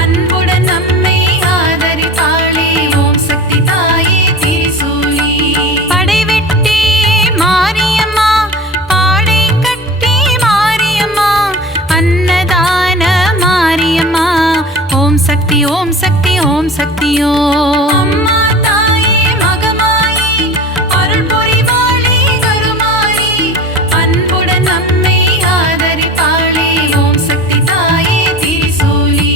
அன்புடன் நம்மை ஆதரிப்பாளே ஓம் சக்தி தாயே திரிசூலி. படைவெட்டி மாரியம்மா பாடை கட்டி மாரியம்மா அன்னதான மாரியம்மா ஓம் சக்தி ஓம் சக்தி ஓம் சக்தியோ. அம்மா தாயே மகமாயி அருள் புரிவாளே கருமாரி அன்புடன் நம்மை ஆதரிப்பாளே ஓம் சக்தி தாயே திரிசூலி.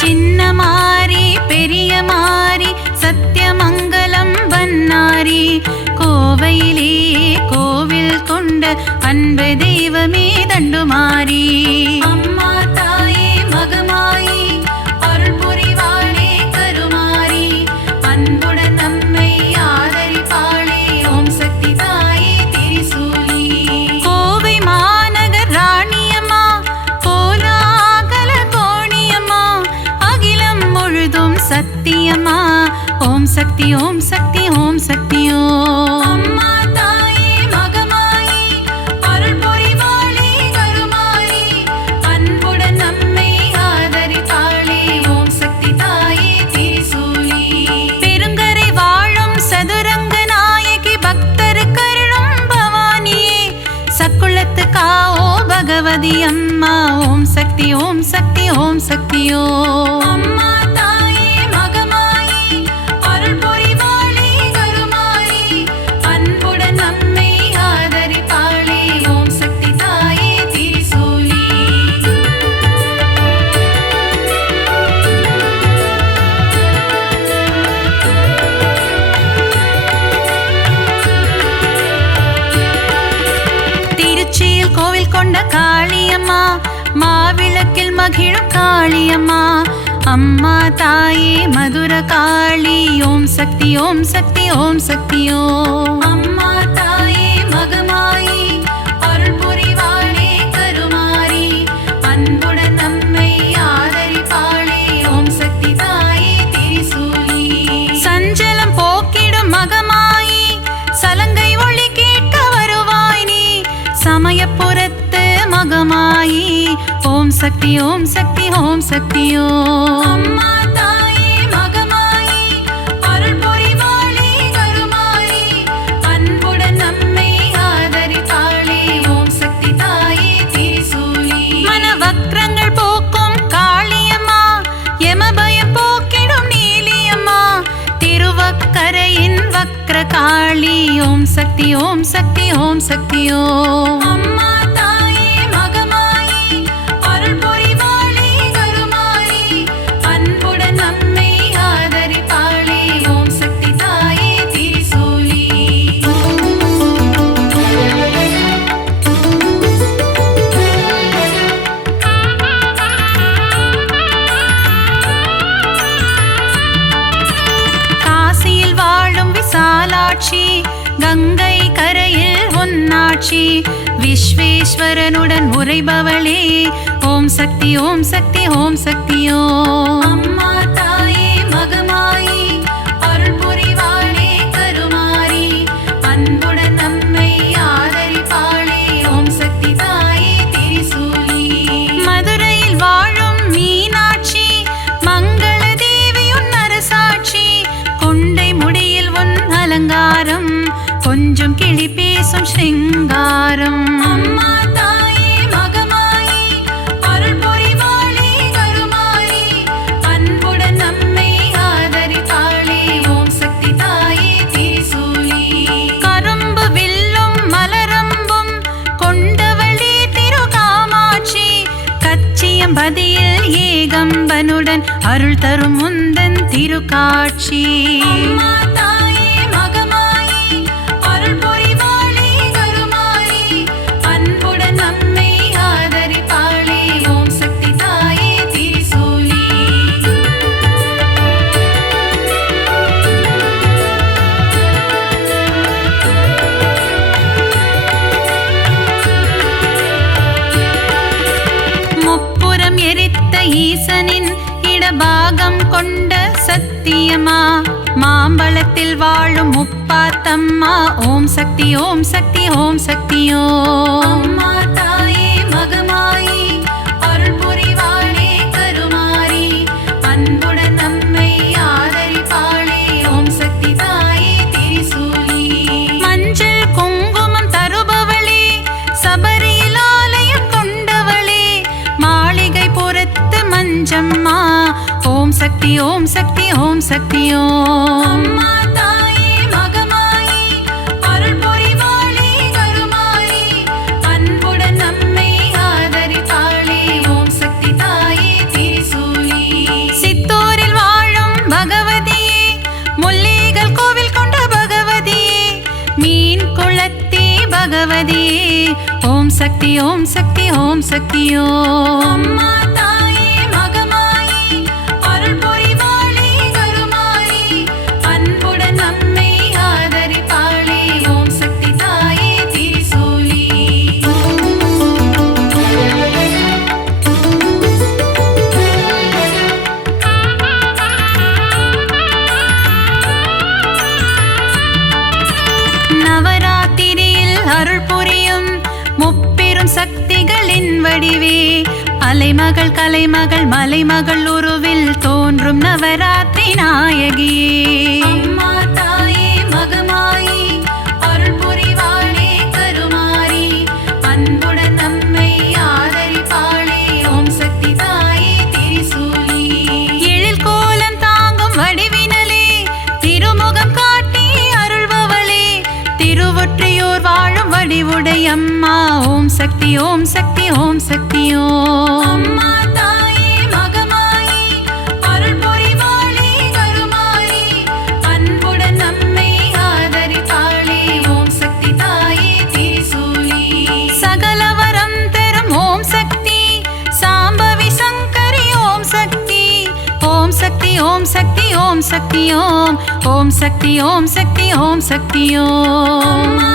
சின்ன மாரி பெரிய மாரி சத்தியமங்கலம் வன்னாரி கோவையிலே கோவில் கொண்ட அன்பு தெய்வமே தண்டுமாரி. அம்மா தாயே மகமாயி அருள் புரிவாளே கருமாரி அன்புடன் நம்மை ஆதரிப்பாளே ஓம் சக்தி தாயே திரிசூலி. கோவை மாநகர் ராணியம்மா கோலாகல கோணியம்மா அகிலம் முழுதும் சத்தியம்மா ஓம் சக்தி ஓம் சக்தி ஓம் சக்தியோ. அம்மா தாயே மகமாயி அருள் புரிவாளே கருமாரி அன்புடன் நம்மை ஆதரிப்பாளே ஓம் சக்தி தாயே திரிசூலி. பெருங்கரை வாழும் சதுரங்க நாயகி பக்தர் கருளும் பவானியே சக்குளத்து காவோ பகவதி அம்மா ஓம் சக்தி ஓம் சக்தி ஓம் சக்தியோ. அம்மா தாயே மகமாயி அருள் புரிவாளே கருமாரி அன்புடன் நம்மை ஆதரிப்பாளே ஓம் சக்தி தாயே திரிசூலி. திருச்சியில் கோவில் கொண்ட காளியம்மா மாவிளக்கில் மகிழும் காளியம்மா அம்மா தாயே மதுர காளி ஓம் சக்தி ஓம் சக்தி ஓம் சக்தியோ. அம்மா தாயே மகமாயி அருள் புரிவாளே கருமாரி அன்புடன் நம்மை ஆதரிப்பாளே ஓம் சக்தி தாயே திரிசூலி. சஞ்சலம் போக்கிடும் மகமாயி சலங்கை ஒளி கேட்க வருவாய் நீ சமயபுரத்து மகமாயி ஓம் சக்தி ஓம் சக்தி ஓம் சக்தியோ. அம்மா தாயே மகமாயி அருள் புரிவாளே கருமாரி அன்புடன் நம்மை ஆதரிப்பாளே ஓம் சக்தி தாயே திரிசூலி. மனவக்ரங்கள் போக்கும் காளியம்மா யமபயம் போக்கிடும் நீலியம்மா திருவக்கரையின் வக்ர காளி ஓம் சக்தி ஓம் சக்தி ஓம் சக்தியோ. அம்மா தாயே மகமாயி அருள் புரிவாளே கருமாரி அன்புடன் நம்மை ஆதரிப்பாளே ஓம் சக்தி தாயே திரிசூலி. காசியில் வாழும் விசாலாட்சி கங்கை கரையில் உன்னாட்சி விஸ்வேஸ்வரனுடன் உரைபவளே ஓம் சக்தி ஓம் சக்தி ஓம் சக்தியோ. அம்மா தாயே மகமாயி அருள் புரிவாளே கருமாரி அன்புடன் நம்மை ஆதரிப்பாளே அலங்காரம் கொஞ்சம் கிளி பேசும் ஸ்ருங்காரம். அம்மா தாயே மகமாயி அருள் புரிவாளே கருமாயி அன்புடன் நம்மை ஆதரிப்பாளே ஓம் சக்தி தாயே திரிசூலி. கரும்பு வில்லும் மலரம்பும் கொண்டவளே திருகாமாட்சி கச்சியம்பதியில் ஏகம்பனுடன் அருள் தரும் முந்தன் திருக்காட்சி. அம்மா தாயே மகமாயி அருள் புரிவாளே கருமாயி அன்புடன் நம்மை ஆதரிப்பாளே ஓம் சக்தி தாயே திரிசூலி. முப்புறம் எரித்த ஈசனின் இடபாகம் கொண்ட சத்தியமா மாம்பழத்தில் வாழும் முப்பாத்தம்மா ஓம் சக்தி ஓம் சக்தி ஓம் சக்தியோ. அம்மா தாயே மகமாயி அருள் புரிவாளே கருமாரி அன்புடன் நம்மை ஆதரிப்பாளே ஓம் சக்தி தாயே திரிசூலி. மஞ்சள் குங்குமம் தருபவளே சபரியில் ஆலயம் கொண்டவளே மாளிகை புறத்து மஞ்சம்மா ஓம் சக்தி ஓம் சக்தி ஓம் சக்தியோ. அம்மா தாயே மகமாயி அருள் புரிவாளே கருமாரி அன்புடன் நம்மை ஆதரிப்பாளே ஓம் சக்தி தாயே திரிசூலி. சித்தூரில் வாழும் பகவதியே முல்லைகள் கோவில் கொண்ட பகவதியே மீன் குளத்தே பகவதியே ஓம் சக்தி ஓம் சக்தி ஓம் சக்தியோ. அம்மா தாயே மகமாயி அருள் புரிவாளே கருமாரி அன்புடன் நம்மை ஆதரிப்பாளே ஓம் சக்தி தாயே திரிசூலி. நவராத்திரியில் அருள் புரியும் முப்பெரும் சக்திகளின் வடிவே அலைமகள் கலைமகள் மலைமகள் உருவில் தோன்றும் நவராத்திரி நாயகியே. அம்மா தாயே மகமாயி அருள் புரிவாளே கருமாரி அன்புடன் நம்மை ஆதரிப்பாளே ஓம் சக்தி தாயே திரிசூலி. எழில் கோலம் தாங்கும் வடிவினலே திருமுகம் காட்டி அருள்பவளே திருவொற்றியூர் வாழும் வடிவுடையம்மா ஓம் சக்தி ஓம் சக்தி ஓம் சக்தியோ. அம்மா தாயே மகமாயி அருள் புரிவாளே கருமாரி அன்புடன் நம்மை ஆதரிப்பாளே ஓம் சக்தி தாயே திரிசூலி. சகலவரம் தரும் ஓம் சக்தி சாம்பவி சங்கரி ஓம் சக்தி ஓம் சக்தி ஓம் சக்தி ஓம் சக்தி ஓம் ஓம் சக்தி ஓம் சக்தி ஓம் சக்தியோ. அம்மா